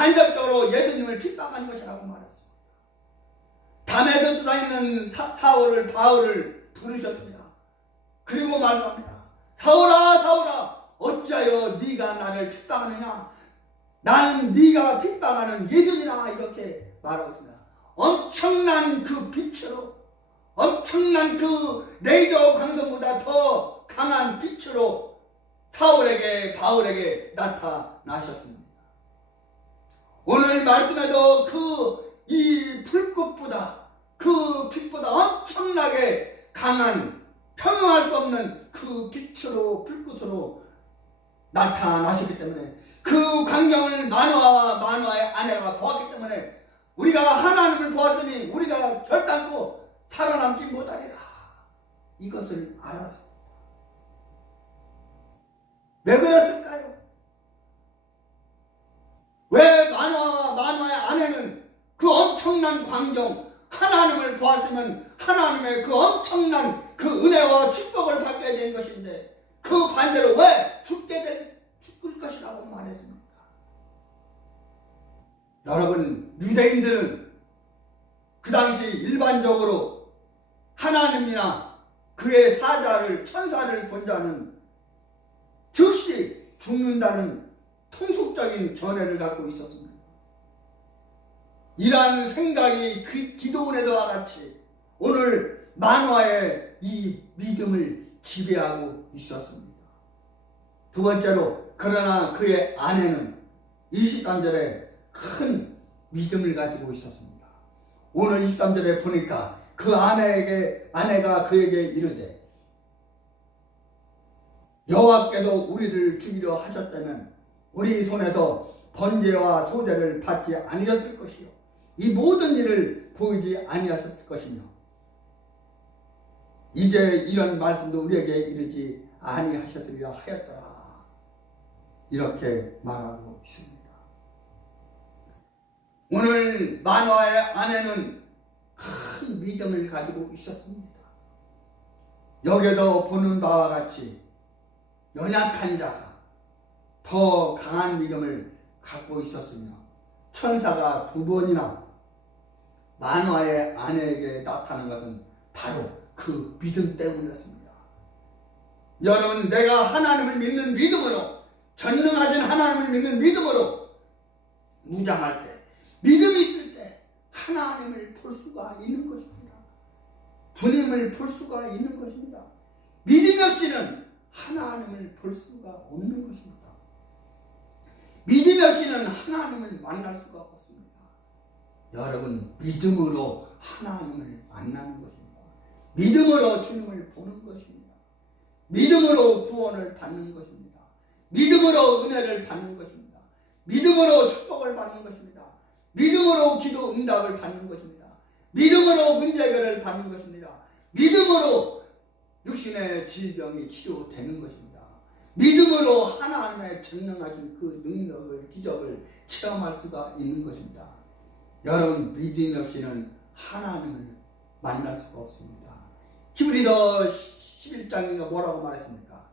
간접적으로 예수님을 핍박한 것이라고 말했습니다. 담에서 다니는 사울을 바울을 부르셨습니다. 그리고 말씀합니다. 사울아 사울아 어찌하여 네가 나를 핍박하느냐? 나는 네가 핍박하는 예수니라 이렇게 말하고 있습니다. 엄청난 그 빛으로 엄청난 그 레이저 광선보다 더 강한 빛으로 사울에게 바울에게 나타나셨습니다. 오늘 말씀에도 이 불꽃보다 그 빛보다 엄청나게 강한 평행할 수 없는 그 빛으로 불꽃으로 나타나셨기 때문에 그 광경을 마누아의 아내가 보았기 때문에 우리가 하나님을 보았으니 우리가 결단코 살아남지 못하리라 이것을 알았습니다. 왜 그랬을까요? 왜 마누아의 아내는 그 엄청난 광경 하나님을 보았으면 하나님의 그 엄청난 그 은혜와 축복을 받게 된 것인데 그 반대로 왜 죽을 것이라고 말했습니까? 여러분 유대인들은 그 당시 일반적으로 하나님이나 그의 사자를 천사를 본 자는 즉시 죽는다는 통속적인 견해를 갖고 있었습니다. 이러한 생각이 그 기도원에서와 같이 오늘 마누아의 이 믿음을 지배하고 있었습니다. 두 번째로 그러나 그의 아내는 23절에 큰 믿음을 가지고 있었습니다. 오늘 23절에 보니까 그 아내가 그에게 이르되 여호와께서 우리를 죽이려 하셨다면 우리 손에서 번제와 소제를 받지 아니었을 것이요 이 모든 일을 보이지 아니하셨을 것이며 이제 이런 말씀도 우리에게 이르지 아니하셨으리라 하였더라 이렇게 말하고 있습니다. 오늘 마누아의 아내는 큰 믿음을 가지고 있었습니다. 여기서 보는 바와 같이 연약한 자가 더 강한 믿음을 갖고 있었으며 천사가 2번이나 마누아의 아내에게 나타난 것은 바로 그 믿음 때문이었습니다. 여러분 내가 하나님을 믿는 믿음으로 전능하신 하나님을 믿는 믿음으로 무장할 때 믿음이 있을 때 하나님을 볼 수가 있는 것입니다. 주님을 볼 수가 있는 것입니다. 믿음 없이는 하나님을 볼 수가 없는 것입니다. 믿음 없이는 하나님을 만날 수가 없습니다. 여러분 믿음으로 하나님을 만나는 것입니다. 믿음으로 주님을 보는 것입니다. 믿음으로 구원을 받는 것입니다. 믿음으로 은혜를 받는 것입니다. 믿음으로 축복을 받는 것입니다. 믿음으로 기도 응답을 받는 것입니다. 믿음으로 문제 해결을 받는 것입니다. 믿음으로 육신의 질병이 치료되는 것입니다. 믿음으로 하나님의 전능하신 그 능력을 기적을 체험할 수가 있는 것입니다. 여러분 믿음 없이는 하나님을 만날 수가 없습니다. 히브리서 11장인가 뭐라고 말했습니까?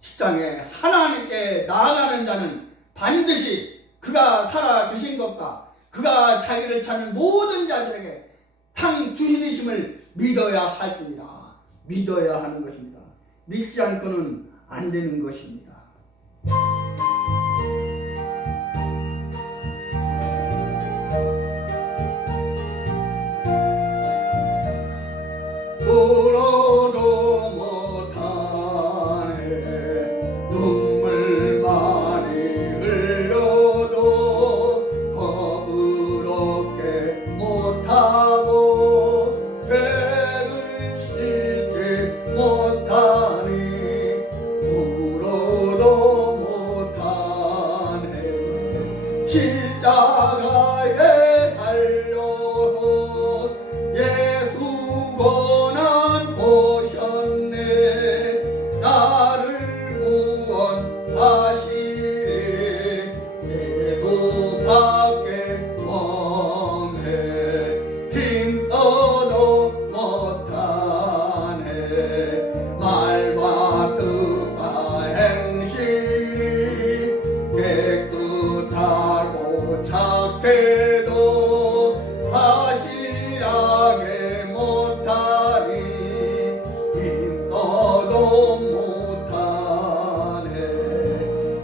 10장에 하나님께 나아가는 자는 반드시 그가 살아 계신 것과 그가 자기를 찾는 모든 자들에게 상 주시심을 믿어야 할지니라. 믿어야 하는 것입니다. 믿지 않고는 안 되는 것입니다. 울어도 못하네 눈물 많이 흘려도 허물없게 못하고 죄를 씻지 못하니 울어도 못하네 십자가에 달려도 예수 고난 보셨네 나를 구원하시리 예수밖에 없네 힘써도 못하네 말과 뜻과 행실이 깨끗하고 잘 생각해도 확실하게 못하리 힘써도 못하네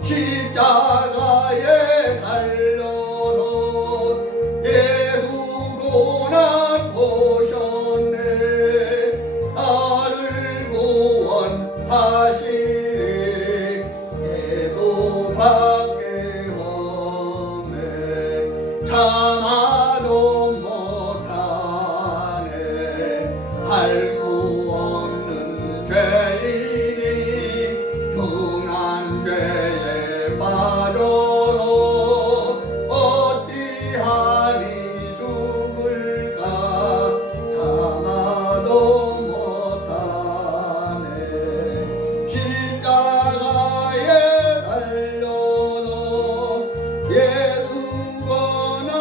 십자가에 달려서 예수 고난 보셨네 나를 구원하시리 예수밖에 없네 참아도 못하네 할 수 없는 죄인이 중한 죄에 빠져서 어찌하리 죽을까 참아도 못하네 십자가에 달려서 예수 고난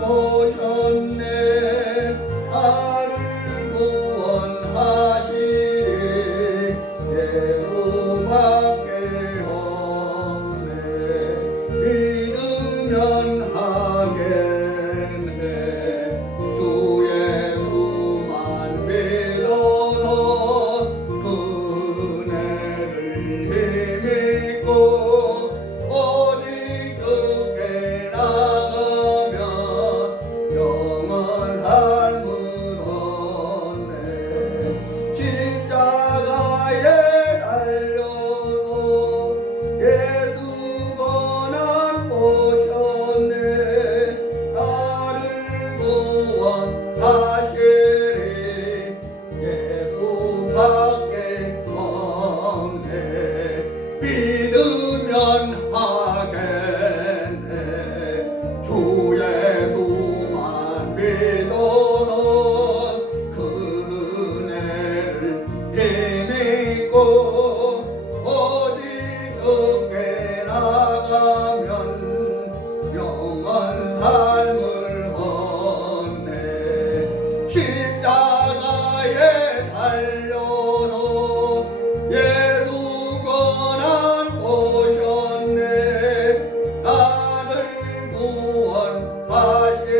보셨네 나를 구원하시리 예수밖에 없네 믿으면 하겠네 주 예수만 믿어서 그네를 힘입고 오직 그께 나가면 영원 삶을 얻네 십자가에 달려서 예수 고난 보셨네 나를 구원하시리 예수밖에 없네 믿으면 하겠네 주 예수만 믿어서 그네를 힘입고 오직 그께 나가면 영원 삶을 얻네 십자가에 달려서 예수 고난 보셨네 나를 구원하시리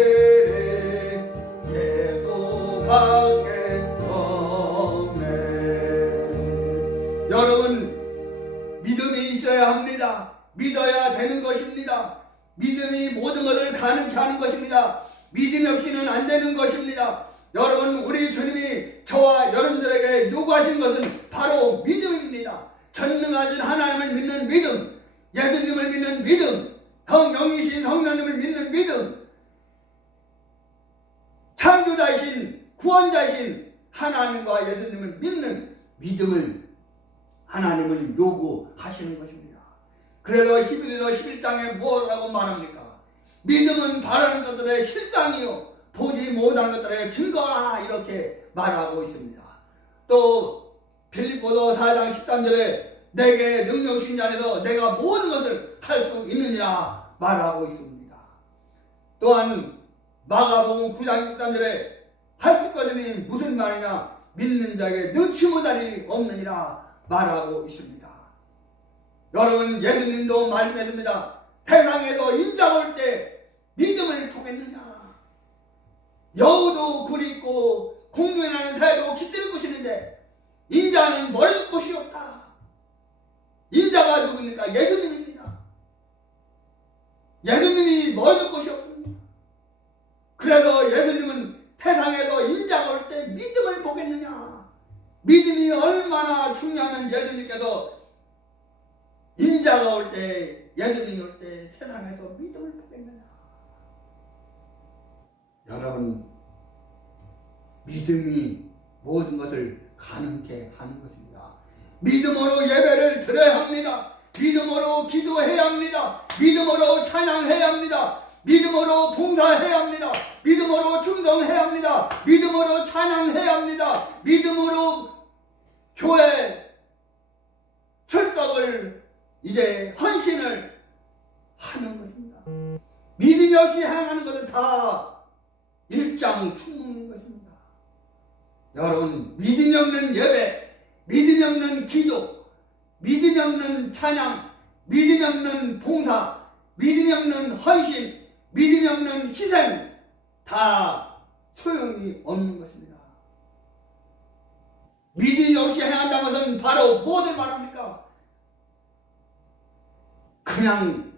예수밖에 없네 여러분 믿음이 있어야 합니다 믿어야 되는 것입니다 믿음이 모든 것을 가능케 하는 것입니다 믿음이 없이는 안 되는 것입니다 여러분 우리 주님이 저와 여러분들에게 요구하신 것은 바로 믿음입니다 전능하신 하나님을 믿는 믿음 예수님을 믿는 믿음 성령이신 성령님을 믿는 믿음 창조자이신 구원자이신 하나님과 예수님을 믿는 믿음을 하나님은 요구하시는 것입니다 그래서 히브리서 11장에 뭐라고 말합니까? 믿음은 바라는 것들의 실상이요 보지 못하는 것들의 증거라 이렇게 말하고 있습니다. 또 빌립보서 4장 13절에 내게 능력 주신 자 안에서 내가 모든 것을 할 수 있느니라 말하고 있습니다. 또한 마가복음 9장 13절에 할 수 있거든이 무슨 말이냐 믿는 자에게 능치 못할 일이 없느니라 말하고 있습니다. 여러분 예수님도 말씀했습니다. 세상에도 인자 올 때 믿음을 보겠느냐 여우도 굴 있고 공중에 나는 새도 깃들 곳이는데 인자는 머리 곳이 없다. 인자가 누굽니까? 예수님입니다. 예수님이 머리 곳이 없습니다. 그래서 예수님은 세상에도 인자가 올 때 믿음을 보겠느냐 믿음이 얼마나 중요하면 예수님께서 인자가 올 때 예수님이 올 때 세상에서 믿음을 보겠느냐 여러분 믿음이 모든 것을 가능케 하는 것입니다. 믿음으로 예배를 드려야 합니다. 믿음으로 기도해야 합니다. 믿음으로 찬양해야 합니다. 믿음으로 봉사해야 합니다. 믿음으로 충성해야 합니다. 믿음으로 찬양해야 합니다. 믿음으로 교회 출석을 이제 헌신을 하는 것입니다. 믿음이 없이 행하는 것은 다 일장춘몽인 것입니다. 여러분 믿음이 없는 예배, 믿음이 없는 기도, 믿음이 없는 찬양, 믿음이 없는 봉사, 믿음이 없는 헌신, 믿음이 없는 희생 다 소용이 없는 것입니다. 믿음이 없이 행한다는 것은 바로 무엇을 말합니까? 그냥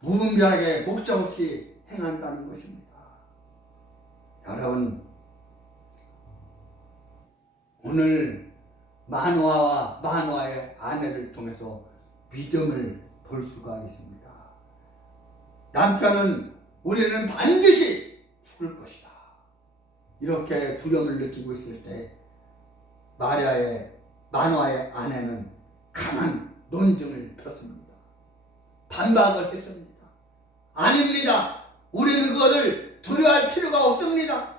무분별하게 목적 없이 행한다는 것입니다. 여러분, 오늘 마노아와 마노아의 아내를 통해서 믿음을 볼 수가 있습니다. 남편은 우리는 반드시 죽을 것이다, 이렇게 두려움을 느끼고 있을 때 마노아의 아내는 강한 논증을 폈습니다. 반박을 했습니다. 아닙니다. 우리는 그것을 두려워할 필요가 없습니다.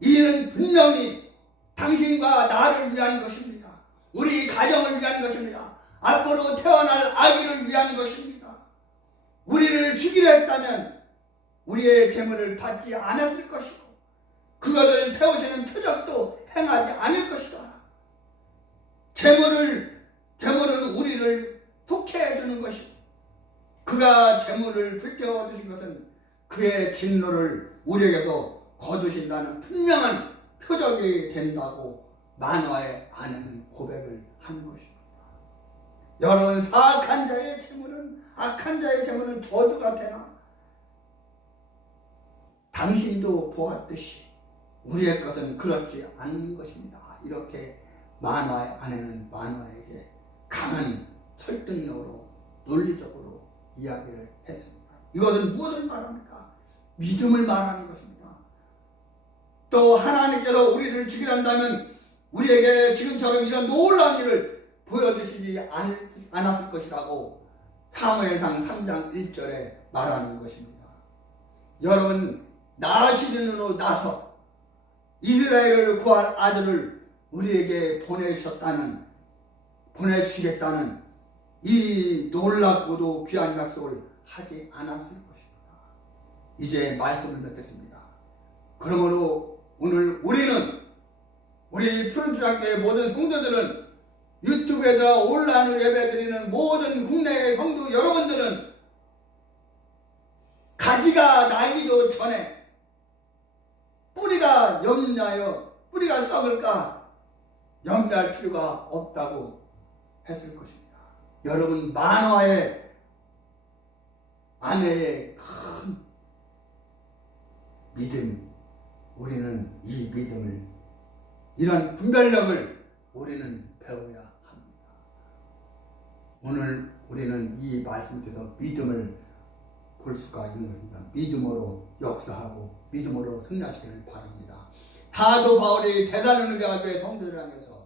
이는 분명히 당신과 나를 위한 것입니다. 우리 가정을 위한 것입니다. 앞으로 태어날 아기를 위한 것입니다. 우리를 죽이려 했다면 우리의 재물을 받지 않았을 것이고 그것을 태우시는 표적도 행하지 않을 것이다. 재물은 우리를 속해 주는 것이고 그가 재물을 불태워 주신 것은 그의 진노를 우리에게서 거두신다는 분명한 표적이 된다고 마노아의 아내는 고백을 한 것입니다. 여러분, 악한 자의 재물은 저주가 되나? 당신도 보았듯이 우리의 것은 그렇지 않는 것입니다. 이렇게 마노아의 아내는 마노아에게 강한 설득력으로 논리적으로 이야기를 했습니다. 이것은 무엇을 말합니까? 믿음을 말하는 것입니다. 또 하나님께서 우리를 죽이란다면 우리에게 지금처럼 이런 놀라운 일을 보여주시지 않았을 것이라고 사무엘상 3장 1절에 말하는 것입니다. 여러분, 나시린으로 나서 이스라엘을 구할 아들을 우리에게 보내주시겠다는 이 놀랍고도 귀한 약속을 하지 않았을 것입니다. 이제 말씀을 맺겠습니다. 그러므로 오늘 우리 푸른주학교의 모든 성도들은, 유튜브에다가 온라인으로 예배드리는 모든 국내의 성도 여러분들은 가지가 나기도 전에 뿌리가 뿌리가 썩을까 염려할 필요가 없다고 했을 것입니다. 여러분, 마노아의 아내의 큰 믿음, 우리는 이 믿음을, 이런 분별력을 우리는 배워야 합니다. 오늘 우리는 이 말씀에서 믿음을 볼 수가 있는 것입니다. 믿음으로 역사하고 믿음으로 승리하시기를 바랍니다. 사도 바울이 데살로니가 교회 성도들을 향해서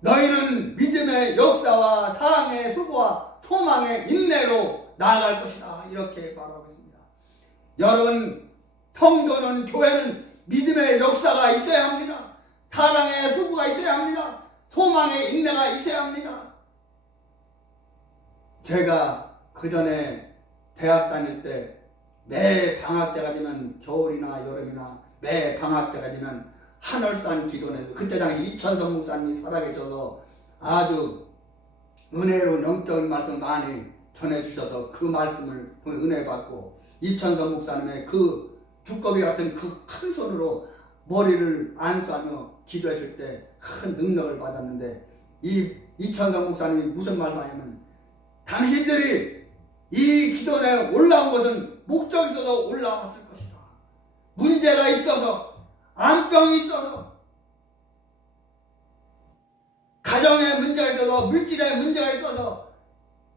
너희는 믿음의 역사와 사랑의 수고와 소망의 인내로 나아갈 것이다, 이렇게 말하고 있습니다. 여러분, 성도는, 교회는 믿음의 역사가 있어야 합니다. 사랑의 수고가 있어야 합니다. 소망의 인내가 있어야 합니다. 제가 그 전에 대학 다닐 때 매 방학 때가 되면, 겨울이나 여름이나 매 방학 때가 되면 하늘산 기도원에서, 그때 당시 이천성 목사님이 살아계셔서 아주 은혜로 영적인 말씀 많이 전해주셔서 그 말씀을 은혜 받고, 이천성 목사님의 그 두꺼비 같은 그 큰 손으로 머리를 안싸며 기도했을 때 큰 능력을 받았는데, 이 이천성 목사님이 무슨 말씀하냐면, 당신들이 이 기도원에 올라온 것은 목적이 있어서 올라왔을 것이다. 문제가 있어서, 암병이 있어서, 가정에 문제가 있어서, 물질에 문제가 있어서,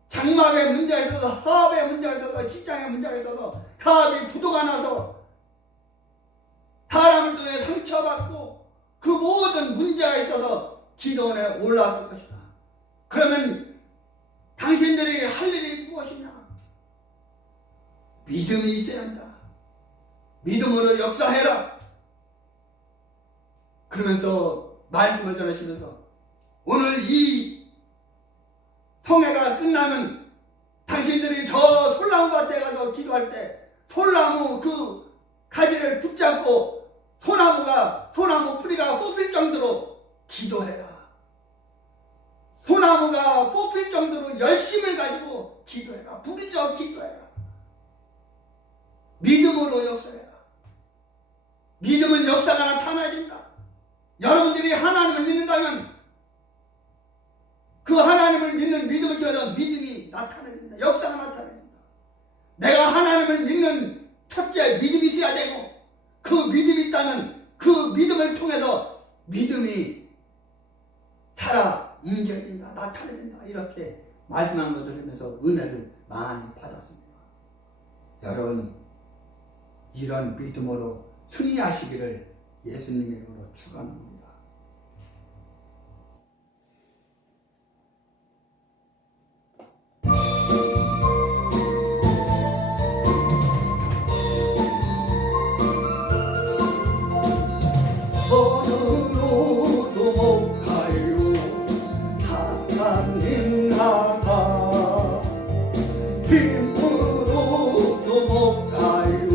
장막에 문제가 있어서, 사업에 문제가 있어서, 직장에 문제가 있어서, 사업이 부도가 나서 사람을 통해 상처받고 그 모든 문제가 있어서 기도원에 올라왔을 것이다. 그러면 당신들이 할 일이 무엇이냐? 믿음이 있어야 한다. 믿음으로 역사해라. 그러면서 말씀을 전하시면서, 오늘 이 성회가 끝나면 당신들이 저 솔나무밭에 가서 기도할 때 솔나무 그 가지를 붙잡고 소나무 뿌리가 뽑힐 정도로 기도해라. 소나무가 뽑힐 정도로 열심을 가지고 기도해라. 부르짖어 기도해라. 믿음으로 역사해라. 믿음은 역사가 나타나야 된다. 여러분들이 하나님을 믿는다면 그 하나님을 믿는 믿음을 통해서 믿음이 나타나야 된다. 역사가 나타나야 된다. 내가 하나님을 믿는 첫째 믿음이 있어야 되고, 그 믿음이 있다면 그 믿음을 통해서 믿음이 살아 움직여야 된다. 나타나야 된다. 이렇게 말씀한 것을 하면서 은혜를 많이 받았습니다. 여러분, 이런 믿음으로 승리하시기를 예수님의 이름으로 축원합니다. 어느로도 못 가요 하나님 나라, 힘으로도 못 가요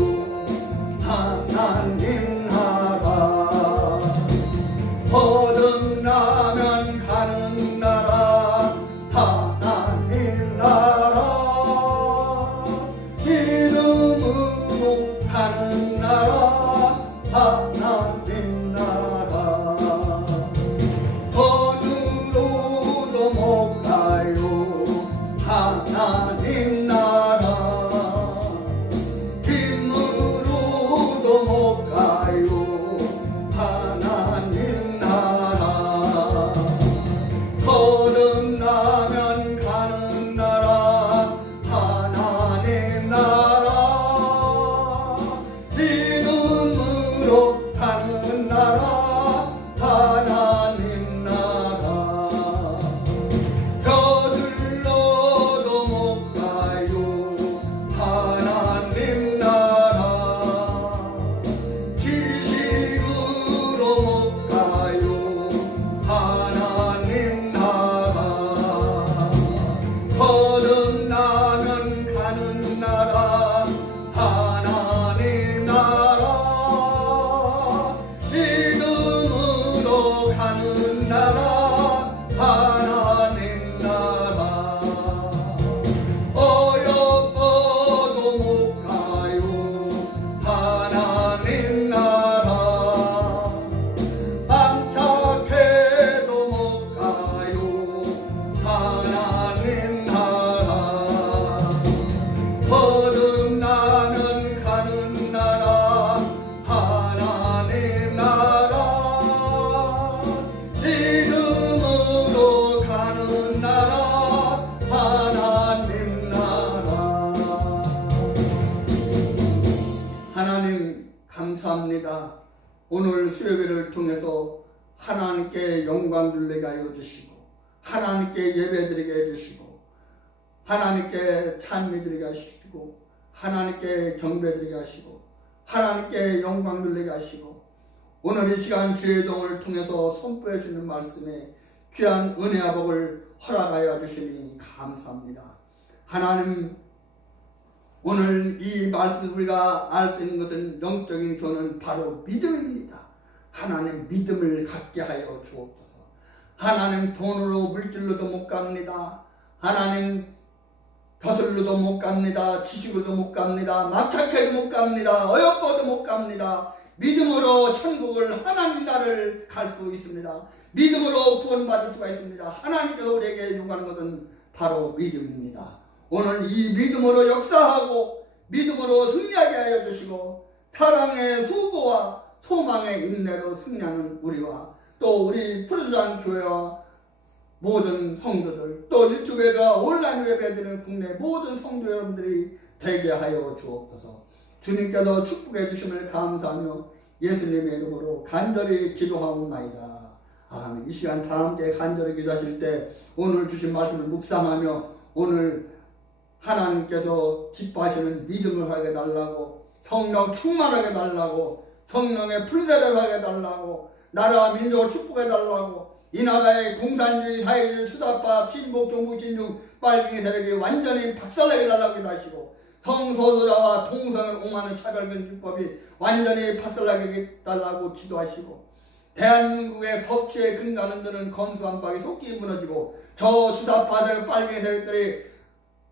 하나님 나라, 거듭나면 가는 나라 하나님 나라, 믿음으로 가는 나라 하나님 나라, 거두로도 못 가요 하나님 나라, 힘으로도 못 가요 하나님 나라, 거듭나면 가는 나라 하나님 나라, 믿음으로 가는 나라 하나님 나라, 거들러도 못 가요 하나님 나라, 지식으로 못 가요 하나님 나라, 거듭나면 가는 나라 하나님 나라, 믿음으로 가는 나라 하나님 나라, 어여뻐도 못 가요 하나님 나라, 망착해도 못 가요 하나님 나라, 거듭나면 가는 나라 하나님 나라, 믿음으로 가는 나라 하나님 나라. 하나님 감사합니다. 오늘 수요일을 통해서 하나님께 영광 돌리게 하여 주시고, 하나님께 예배드리게 해주시고, 하나님께 찬미드리게 하시고, 하나님께 경배드리게 하시고, 하나님께 영광 돌리게 하시고, 오늘 이 시간 주의 동을 통해서 선포해 주는 말씀에 귀한 은혜와 복을 허락하여 주시니 감사합니다. 하나님, 오늘 이 말씀 우리가 알 수 있는 것은 영적인 교훈은 바로 믿음입니다. 하나님, 믿음을 갖게 하여 주옵소서. 하나님, 돈으로 물질로도 못 갑니다. 하나님, 벼슬로도 못 갑니다. 지식으로도 못 갑니다. 막착해도 못 갑니다. 어여뻐도 못 갑니다. 믿음으로 천국을 하나님 나라를 갈 수 있습니다. 믿음으로 구원받을 수가 있습니다. 하나님께서 우리에게 요구하는 것은 바로 믿음입니다. 오늘 이 믿음으로 역사하고 믿음으로 승리하게 하여 주시고, 사랑의 수고와 소망의 인내로 승리하는 우리와 또 우리 푸르주안 교회와 모든 성도들, 또 유튜브에다 온라인 예배드리는 국내 모든 성도 여러분들이 되게 하여 주옵소서. 주님께서 축복해 주심을 감사하며 예수님의 이름으로 간절히 기도하옵나이다. 아멘. 이 시간 다 함께 간절히 기도하실 때 오늘 주신 말씀을 묵상하며 오늘 하나님께서 기뻐하시는 믿음을 하게 달라고, 성령 충만하게 달라고, 성령의 풀세를 하게 달라고, 나라와 민족을 축복해 달라고, 이 나라의 공산주의, 사회주의, 수다파, 친북, 종북, 진중, 빨갱이 세력이 완전히 박살나게 달라고 하시고, 성소수자와 동성을 옹호하는 차별적인 율법이 완전히 박살나게 달라고 기도하시고, 대한민국의 법치에 근간을 드는 건수한 박이 속기 무너지고 저 주사파들 빨갱이들이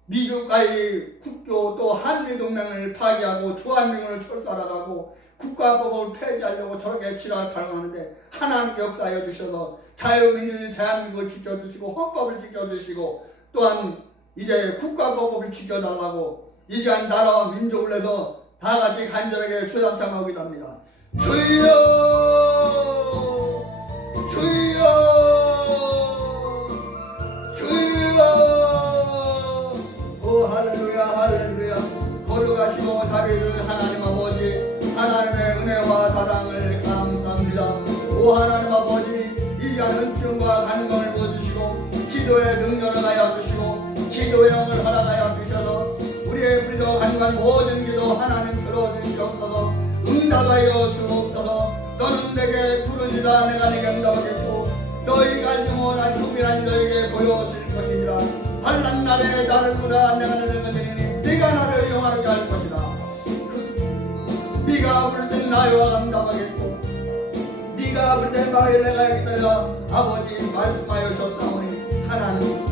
미국과의 국교 또 한미동맹을 파기하고 주한미군을 철수하라고 국가법을 폐지하려고 저렇게 지랄 발광하는데 하나님께 역사하여 주셔서 자유민주주의 대한민국을 지켜주시고 헌법을 지켜주시고 또한 이제 국가법을 지켜달라고 이 시간 나라와 민족을 위해서 다 같이 간절하게 주장창하기도 합니다. 주여 주여 주여 오 할렐루야 할렐루야 거룩하시고 자비를 하나님 아버지 하나님의 은혜와 사랑을 감사합니다. 오 하나님 아버지 이 시간 은총과 간광을 부어주시고 기도의 능력을 하여 주시고 기도의 영을 허락하여 주셔서 우리의 불도 간간 모든 기도 하나님 들어주시옵소서 응답하여 주옵소서 너는 내게 부르짖으라 내가 네게 응답하겠고 너희가 영원한 주민한 너에게 보여질 것이니라 환난 날에 나를 부르라 내가 너를 건지니 네가 나를 영화롭게 할 것이다 네가 부를 땐 나와 응답하겠고 네가 부를 땐 나의 내가 하겠다 아버지 말씀하여 주셨사오니 하나님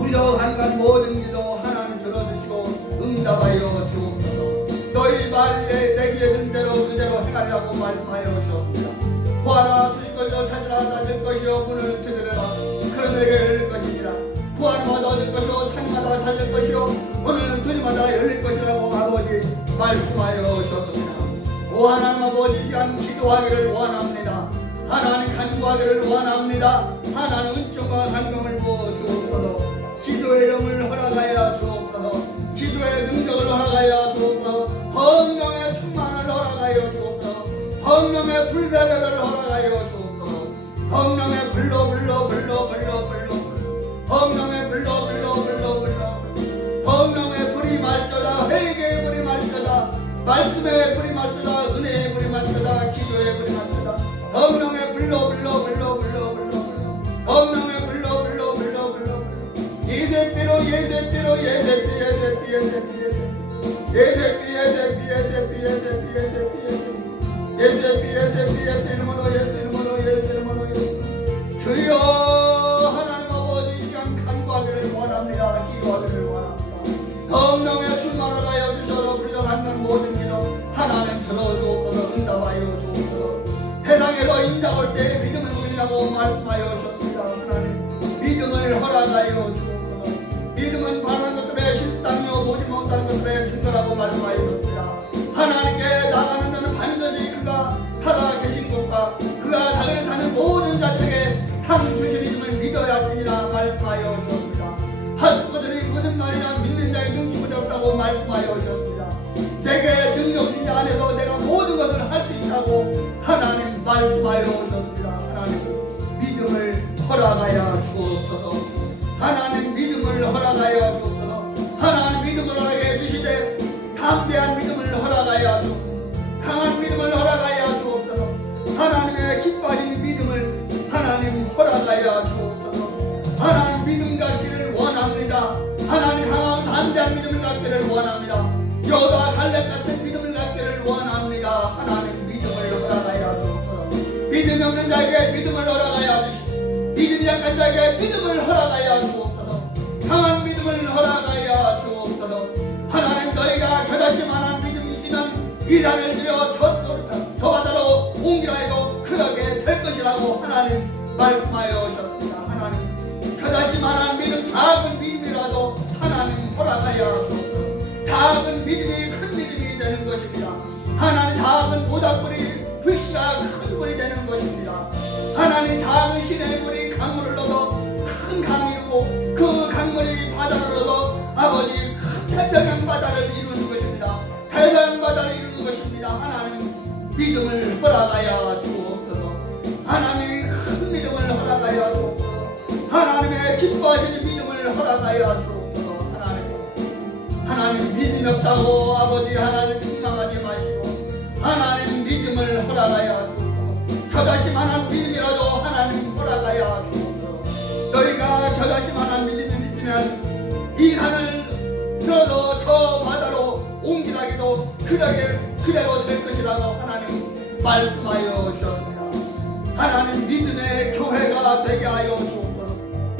우리도 간간 모든 기도 하나님 들어주시고 응답하여 주옵소서 너희 말에 내기에 든 대로 그대로 행하리라고 말씀하여 주셨습니다. 구하라 주실 것이요 찾으라 찾을 것이요 문을 두드려라 그들에게 열릴 것이니라 구하마다 얻을 것이요 찾마다 찾을 것이요 문을 두드마다 열릴 것이라고 아버지 말씀하여 주셨습니다. 오 하나님 아버지 이 시간 기도하기를 원합니다. 하나님 간구하기를 원합니다. 하나님 은총과 감동을 부어 주옵소서 기도의 영을 허락하여 주옵소서 기도의 능력을 허락하여 주옵소서 성령의 충만을 허락하여 주옵소서 성령의 불사를 허락하여 주옵소서 성령의 불러 성령의 불러 성령의 불이 말쩌다 회개의 불이 말쩌다 말씀의 불이 말쩌다 은혜의 불이 말쩌다 기도의 불이 말쩌다 성령의 불러 성령의 불러 예세피로 주여 하나님 아버지 시간 간구하기를 원합니다. 기도하기를 원합니다. 성령의 충만을 하여 주셔서 우리가 갖는 모든 기도 하나님 들어주옵소서 응답하여 주옵소서 세상에서 인자올 때 믿음을 보이라고 말씀하여 주셨습니다. 하나님 믿음을 허락하여 주옵소서 믿음은 바라는 것들의 실당이요 보지 못하는 것들의 증거라고 말씀하셨습니다. 하나님께 나가는 자는 반드시 그가 살아 계신 것과 그가 자기를 사는 모든 자들에게 상 주시는 힘을 믿어야 할 테니라 말씀하여 주셨습니다. 하신 것들이 무슨 말이냐 믿는 자의 눈치보다 없다고 말씀하여 주셨습니다. 내게 능력이 안에서 내가 모든 것을 할 수 있다고 하나님 말씀하여 주셨습니다. 하나님 믿음을 허락하여 주옵소서 하나님 믿음을 허락하여 주옵소서 하나님 믿음을 허락해 주시되 담대한 믿음을 허락하여 주옵소서 강한 믿음을 허락하여 주옵소서 하나님의 기뻐하시는 믿음을 하나님 허락하여 주옵소서 하나님 믿음 갖기를 원합니다. 하나님 강한 담대한 믿음을 갖기를 원합니다. 여호와 갈렙 같은 믿음을 갖기를 원합니다. 하나님 믿음을 허락하여 주옵소서 믿음이 없는 자에게 믿음을 허락하여 주시고 믿음이 약한 자에게 믿음을 허락하여 주옵소서 강한 믿음을 허락하여 주옵소서 하나님 너희가 겨자씨만한 믿음이 있으면 이 산을 들여 저 바다로 옮기라 해도 그렇게 될 것이라고 하나님 말씀하여 주셨습니다. 하나님 겨자씨만한 믿음 작은 믿음이라도 하나님 허락하여 주옵소서 작은 믿음이 큰 믿음이 되는 것입니다. 하나님 작은 모닥불이 불씨가 큰 불이 되는 것입니다. 하나님 작은 시내의 물이 강물을 넣어서 큰 강이고 그 강물이 바다를 흘러서 아버지 큰 태평양 바다를 이루는 것입니다. 태평양 바다를 이루는 것입니다. 하나님 믿음을 허락하여 주옵소서 하나님 큰 믿음을 허락하여 주옵소서 하나님의 기뻐하시는 믿음을 허락하여 주옵소서 하나님 믿음이 없다고 아버지 하나님 책망하지 마시고 하나님 믿음을 허락하여 주옵소서 겨자씨만한 믿음이라도 하나님 허락하여 주옵소서 너희가 겨자씨만한 믿음이 있으면 이 산을 들어서 저 바다로 옮기라기도 그대로 될 것이라고 하나님 말씀하여 주셨습니다. 하나님 믿음의 교회가 되게 하여 주옵소서.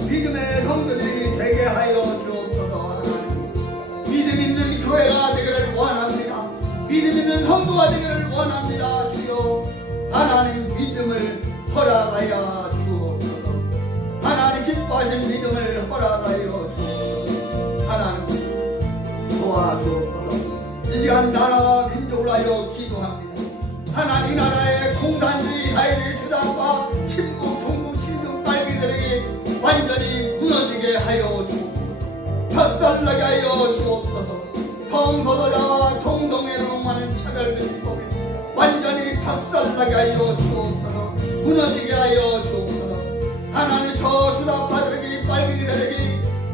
믿음의 성도들이 되게 하여 주옵소서. 하나님 믿음 있는 교회가 되기를 원합니다. 믿음 있는 성도가 되기를 원합니다. 주여 하나님 믿음을 허락하여 주옵소서. 하나님 기뻐하신 믿음을 허락하여 주옵소서. 하나님 도와주옵소서. 이 시간 나라와 민족을 하여 기도합니다. 하나님 나라의 공산주의 하에의 주장과 친북 종북 친중 빨갱이들에게 완전히 무너지게 하여 주옵소서. 박살나게 하여 주옵소서. 성소도자와 동성애로만 차별금지법이 완전히 박살나게 하여 주옵소서. 무너지게 하여 주옵소서. 하나님 저 주답파들에게 빨갱이들에게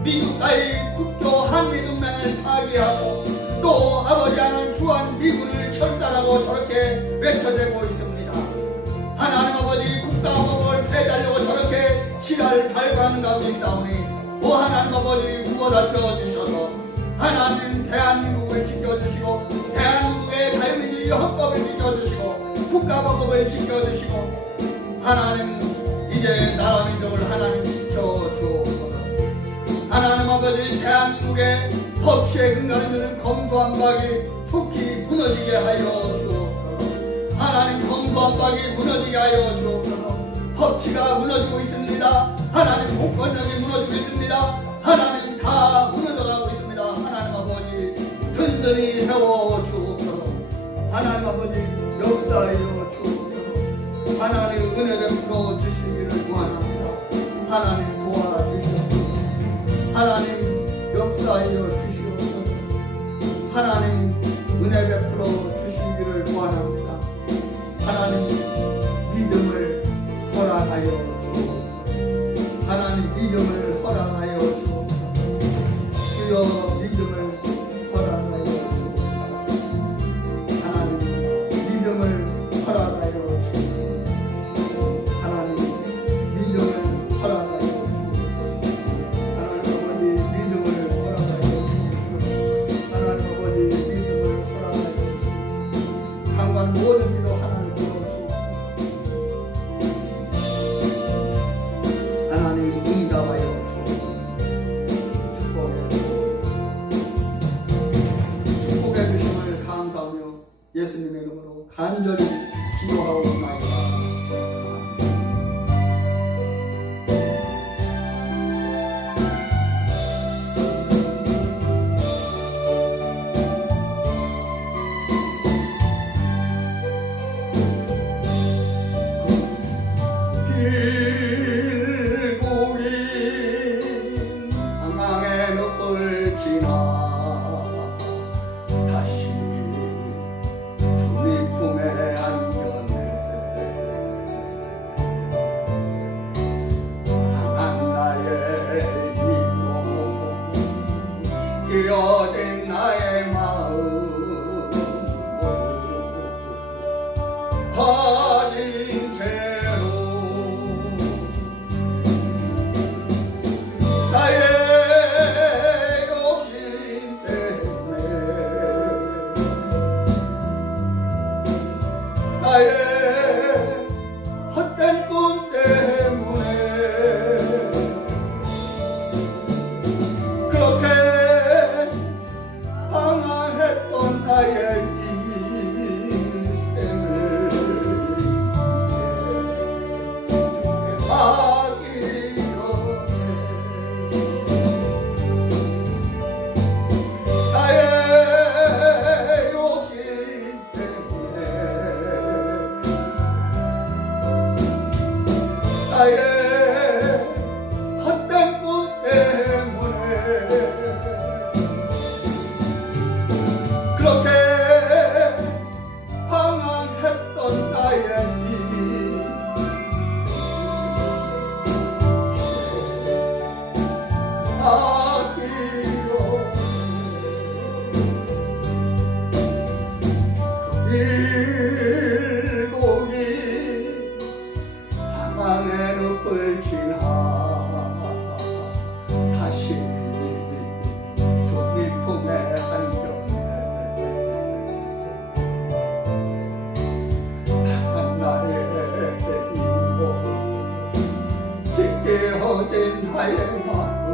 미국 따위 국교 한미동맹을 파괴하고 또 아버지 하나님 주한 미군을 철단하고 저렇게 외쳐대고 있습니다. 하나님 아버지 국가법을 폐지하려고 저렇게 지랄 발광하는 가운데 있사오니 오 하나님 아버지 구워 살펴주셔서 하나님 대한민국을 지켜주시고 대한민국의 자유민주주의 헌법을 지켜주시고 국가법을 지켜주시고 하나님 이제 나라 민족을 하나님 지켜주옵소서. 하나님 아버지 대한민국의 법치에 근간을 두는 검소한 박이 툭히 무너지게 하여 주옵소서. 하나님 검소한 박이 무너지게 하여 주옵소서. 법치가 무너지고 있습니다. 하나님 공권력이 무너지고 있습니다. 하나님 다 무너져가고 있습니다. 하나님 아버지 든든히 세워 주옵소서. 하나님 아버지 역사하여 주옵소서. 하나님 은혜 베풀어 주시기를 원합니다. 하나님 도와주시옵소서. 하나님 역사하여 주시옵소서. 하나님 은혜 베풀어 주시기를 원합니다. 하나님 믿음을 허락하여 주옵소서. 하나님 믿음을 허락하여 주옵소서. 주여 믿음을 허락하여 주옵소서. 하나님 믿음을 허락하여 주옵소서. 하나님 믿음을 허락하여 주옵소서. 하나님 아버지 믿음을 허락하여 주옵소서. 하나님 아버지 믿음을 허락하여 주옵소서. 강한 모든 일로 하나님 주옵소서. 하나님 응답하여 주옵소서. 축복해 주심을 감사하며 예수님의 이름으로 간절히 기도하옵나이다. 길고 긴 한강의 늪을 지나 다시 주님 품에 안겼네. 강한 나의 힘몸 끼어진 나의 마음 가진 채로 나의 욕심 때문에 나의 헛된 꿈 때문에 그렇게 방황했던 나의 인생을 나의 욕심 때문에 나의 헛된 꿈 때문에 그렇게 방황했던 나의 길고 긴 방황의 늪을 지나 다시 주님 품에 안겼네. 강한 나의 힘으로 나의 마음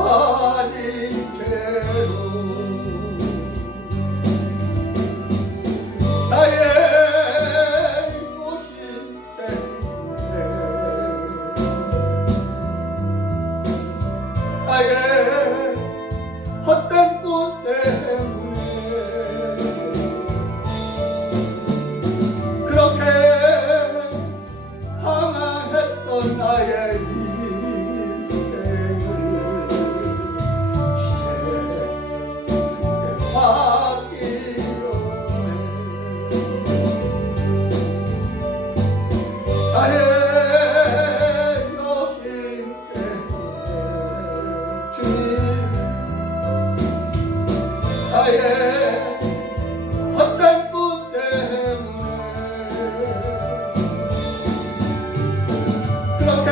아닌 채로 나의 모신 때문에 나의 헛된 꿈 때문에 그렇게 방황했던 나의 인생을 이제 주께 맡기려네. 나의 욕심 때문에 주님 나의 헛된 꿈 때문에 그렇게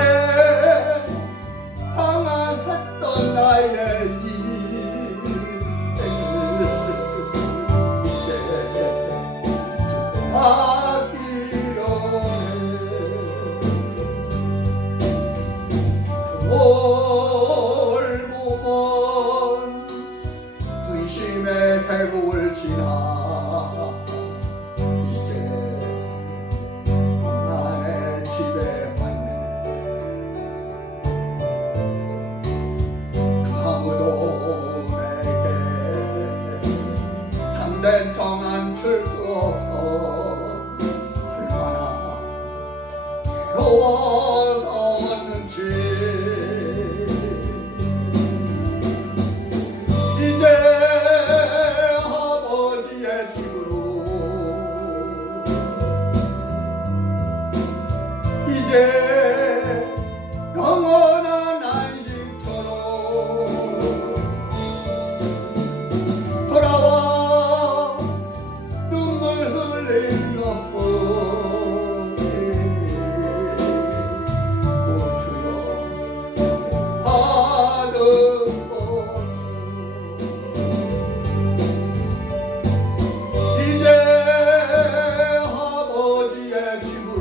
방황했던 나의 인생을 이제 맡기려네. 그 멀고 먼 근심의 계곡을 지나 이제 평안의 집에 왔네. 그 아무도 내게 참된 평안 줄 수 없어 얼마나 괴로웠었는지 이제 아버지의 집으로 이제 영원한 안식처럼 돌아와 눈물 흘리며 오 주여 받으소. 이제 아버지의 집으로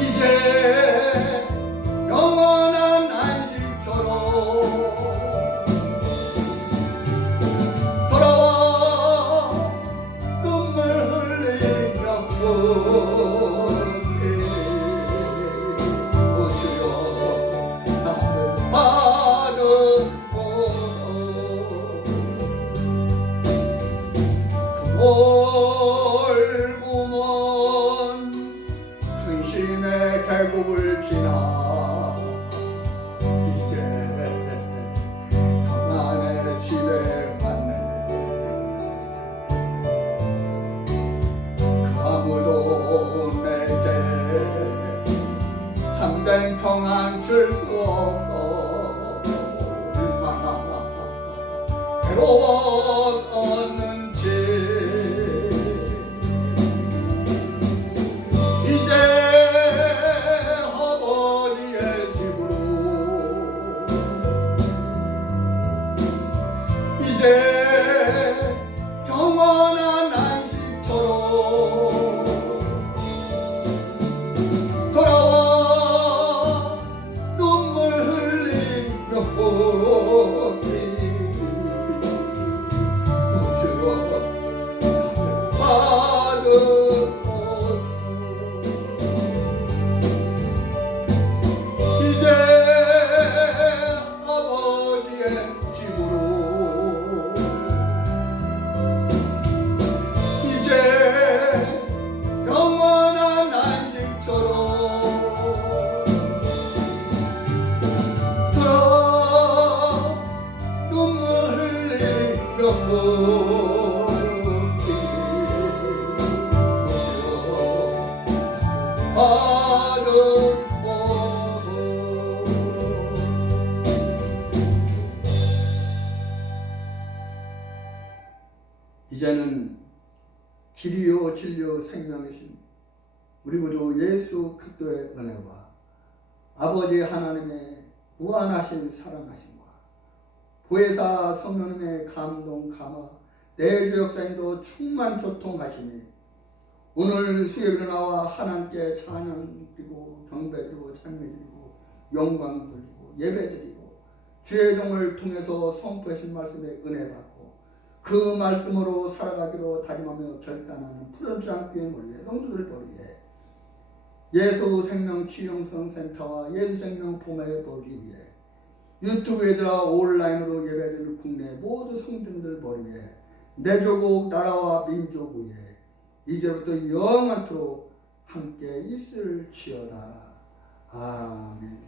이제 영원한 안식처럼 돌아와 눈물 흘리며 오 주여 나를 받으소서. 멀고 먼 근심의 계곡을 지나 이제 평안의 집에 왔네. 그 아무도 내게 참된 평안 줄 수 없어 얼마나 괴로웠었는지 이제 아버지의 집으로 이제 영원한 안식처럼 돌아와 눈물 흘리며 이제 아버지의 집으로 이제 영원한 안식처럼 돌아 눈물 흘리며 이제는 길이요 진리요 생명이신 우리 구주 예수 그리스도의 은혜와 아버지 하나님의 무한하신 사랑하심과 보혜사 성령님의 감동 감화 내주 역사인도 충만 교통하심이 오늘 수요일에 나와 하나님께 찬양 드리고 경배 드리고 찬미 드리고 영광 돌리고 예배 드리고 주의 종을 통해서 선포하신 말씀에 은혜 받고 그 말씀으로 살아가기로 다짐하며 결단하는 푸른 주안교회 몰래 성도들 보리에 예수 생명 취영성 센터와 예수 생명 포매의 보리 위에 유튜브에다가 온라인으로 예배드리는 국내 모두 성도들 보리에 내 조국 나라와 민족 위에 이제부터 영원토록 함께 있을지어다. 아멘.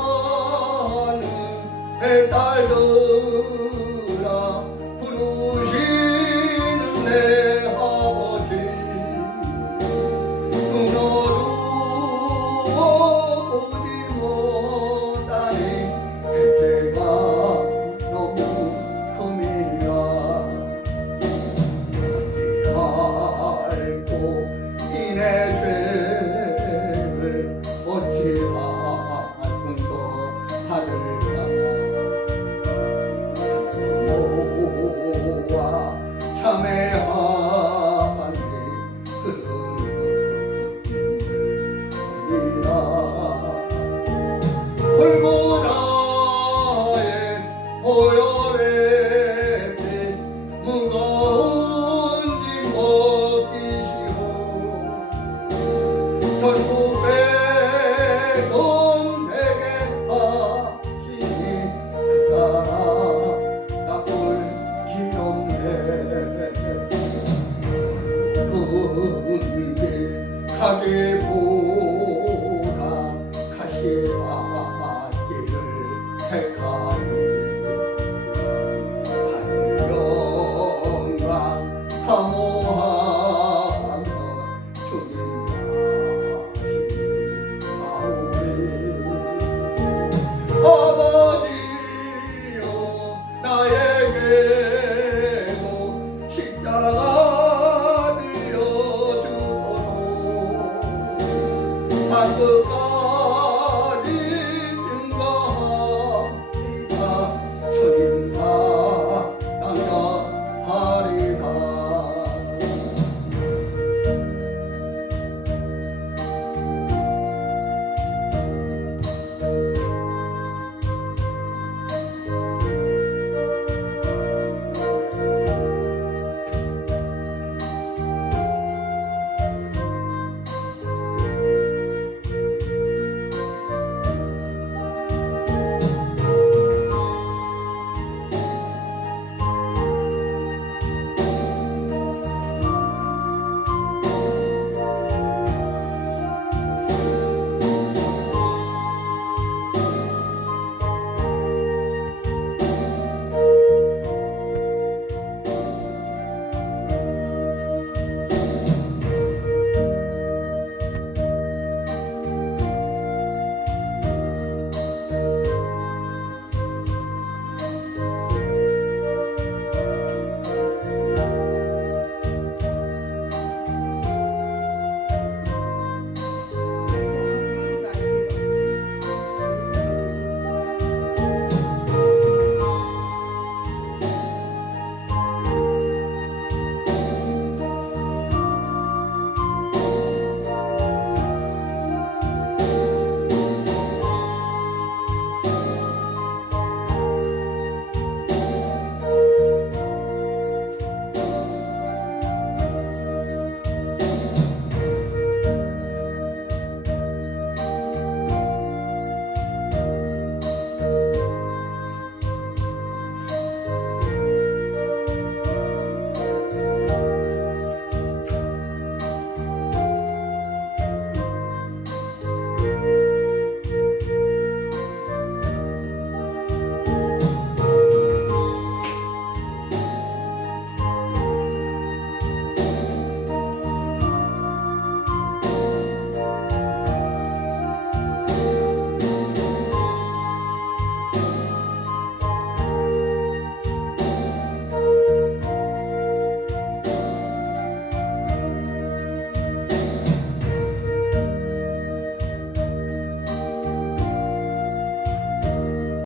사랑하는 내 딸들아 부르시는 내 아버지 눈으로 보지 못하니 죄가 너무 큼이라 알고 이내 죄를 어찌하 하늘과 모와 참회하니 그들이라 골고다의 보혈의 피 무거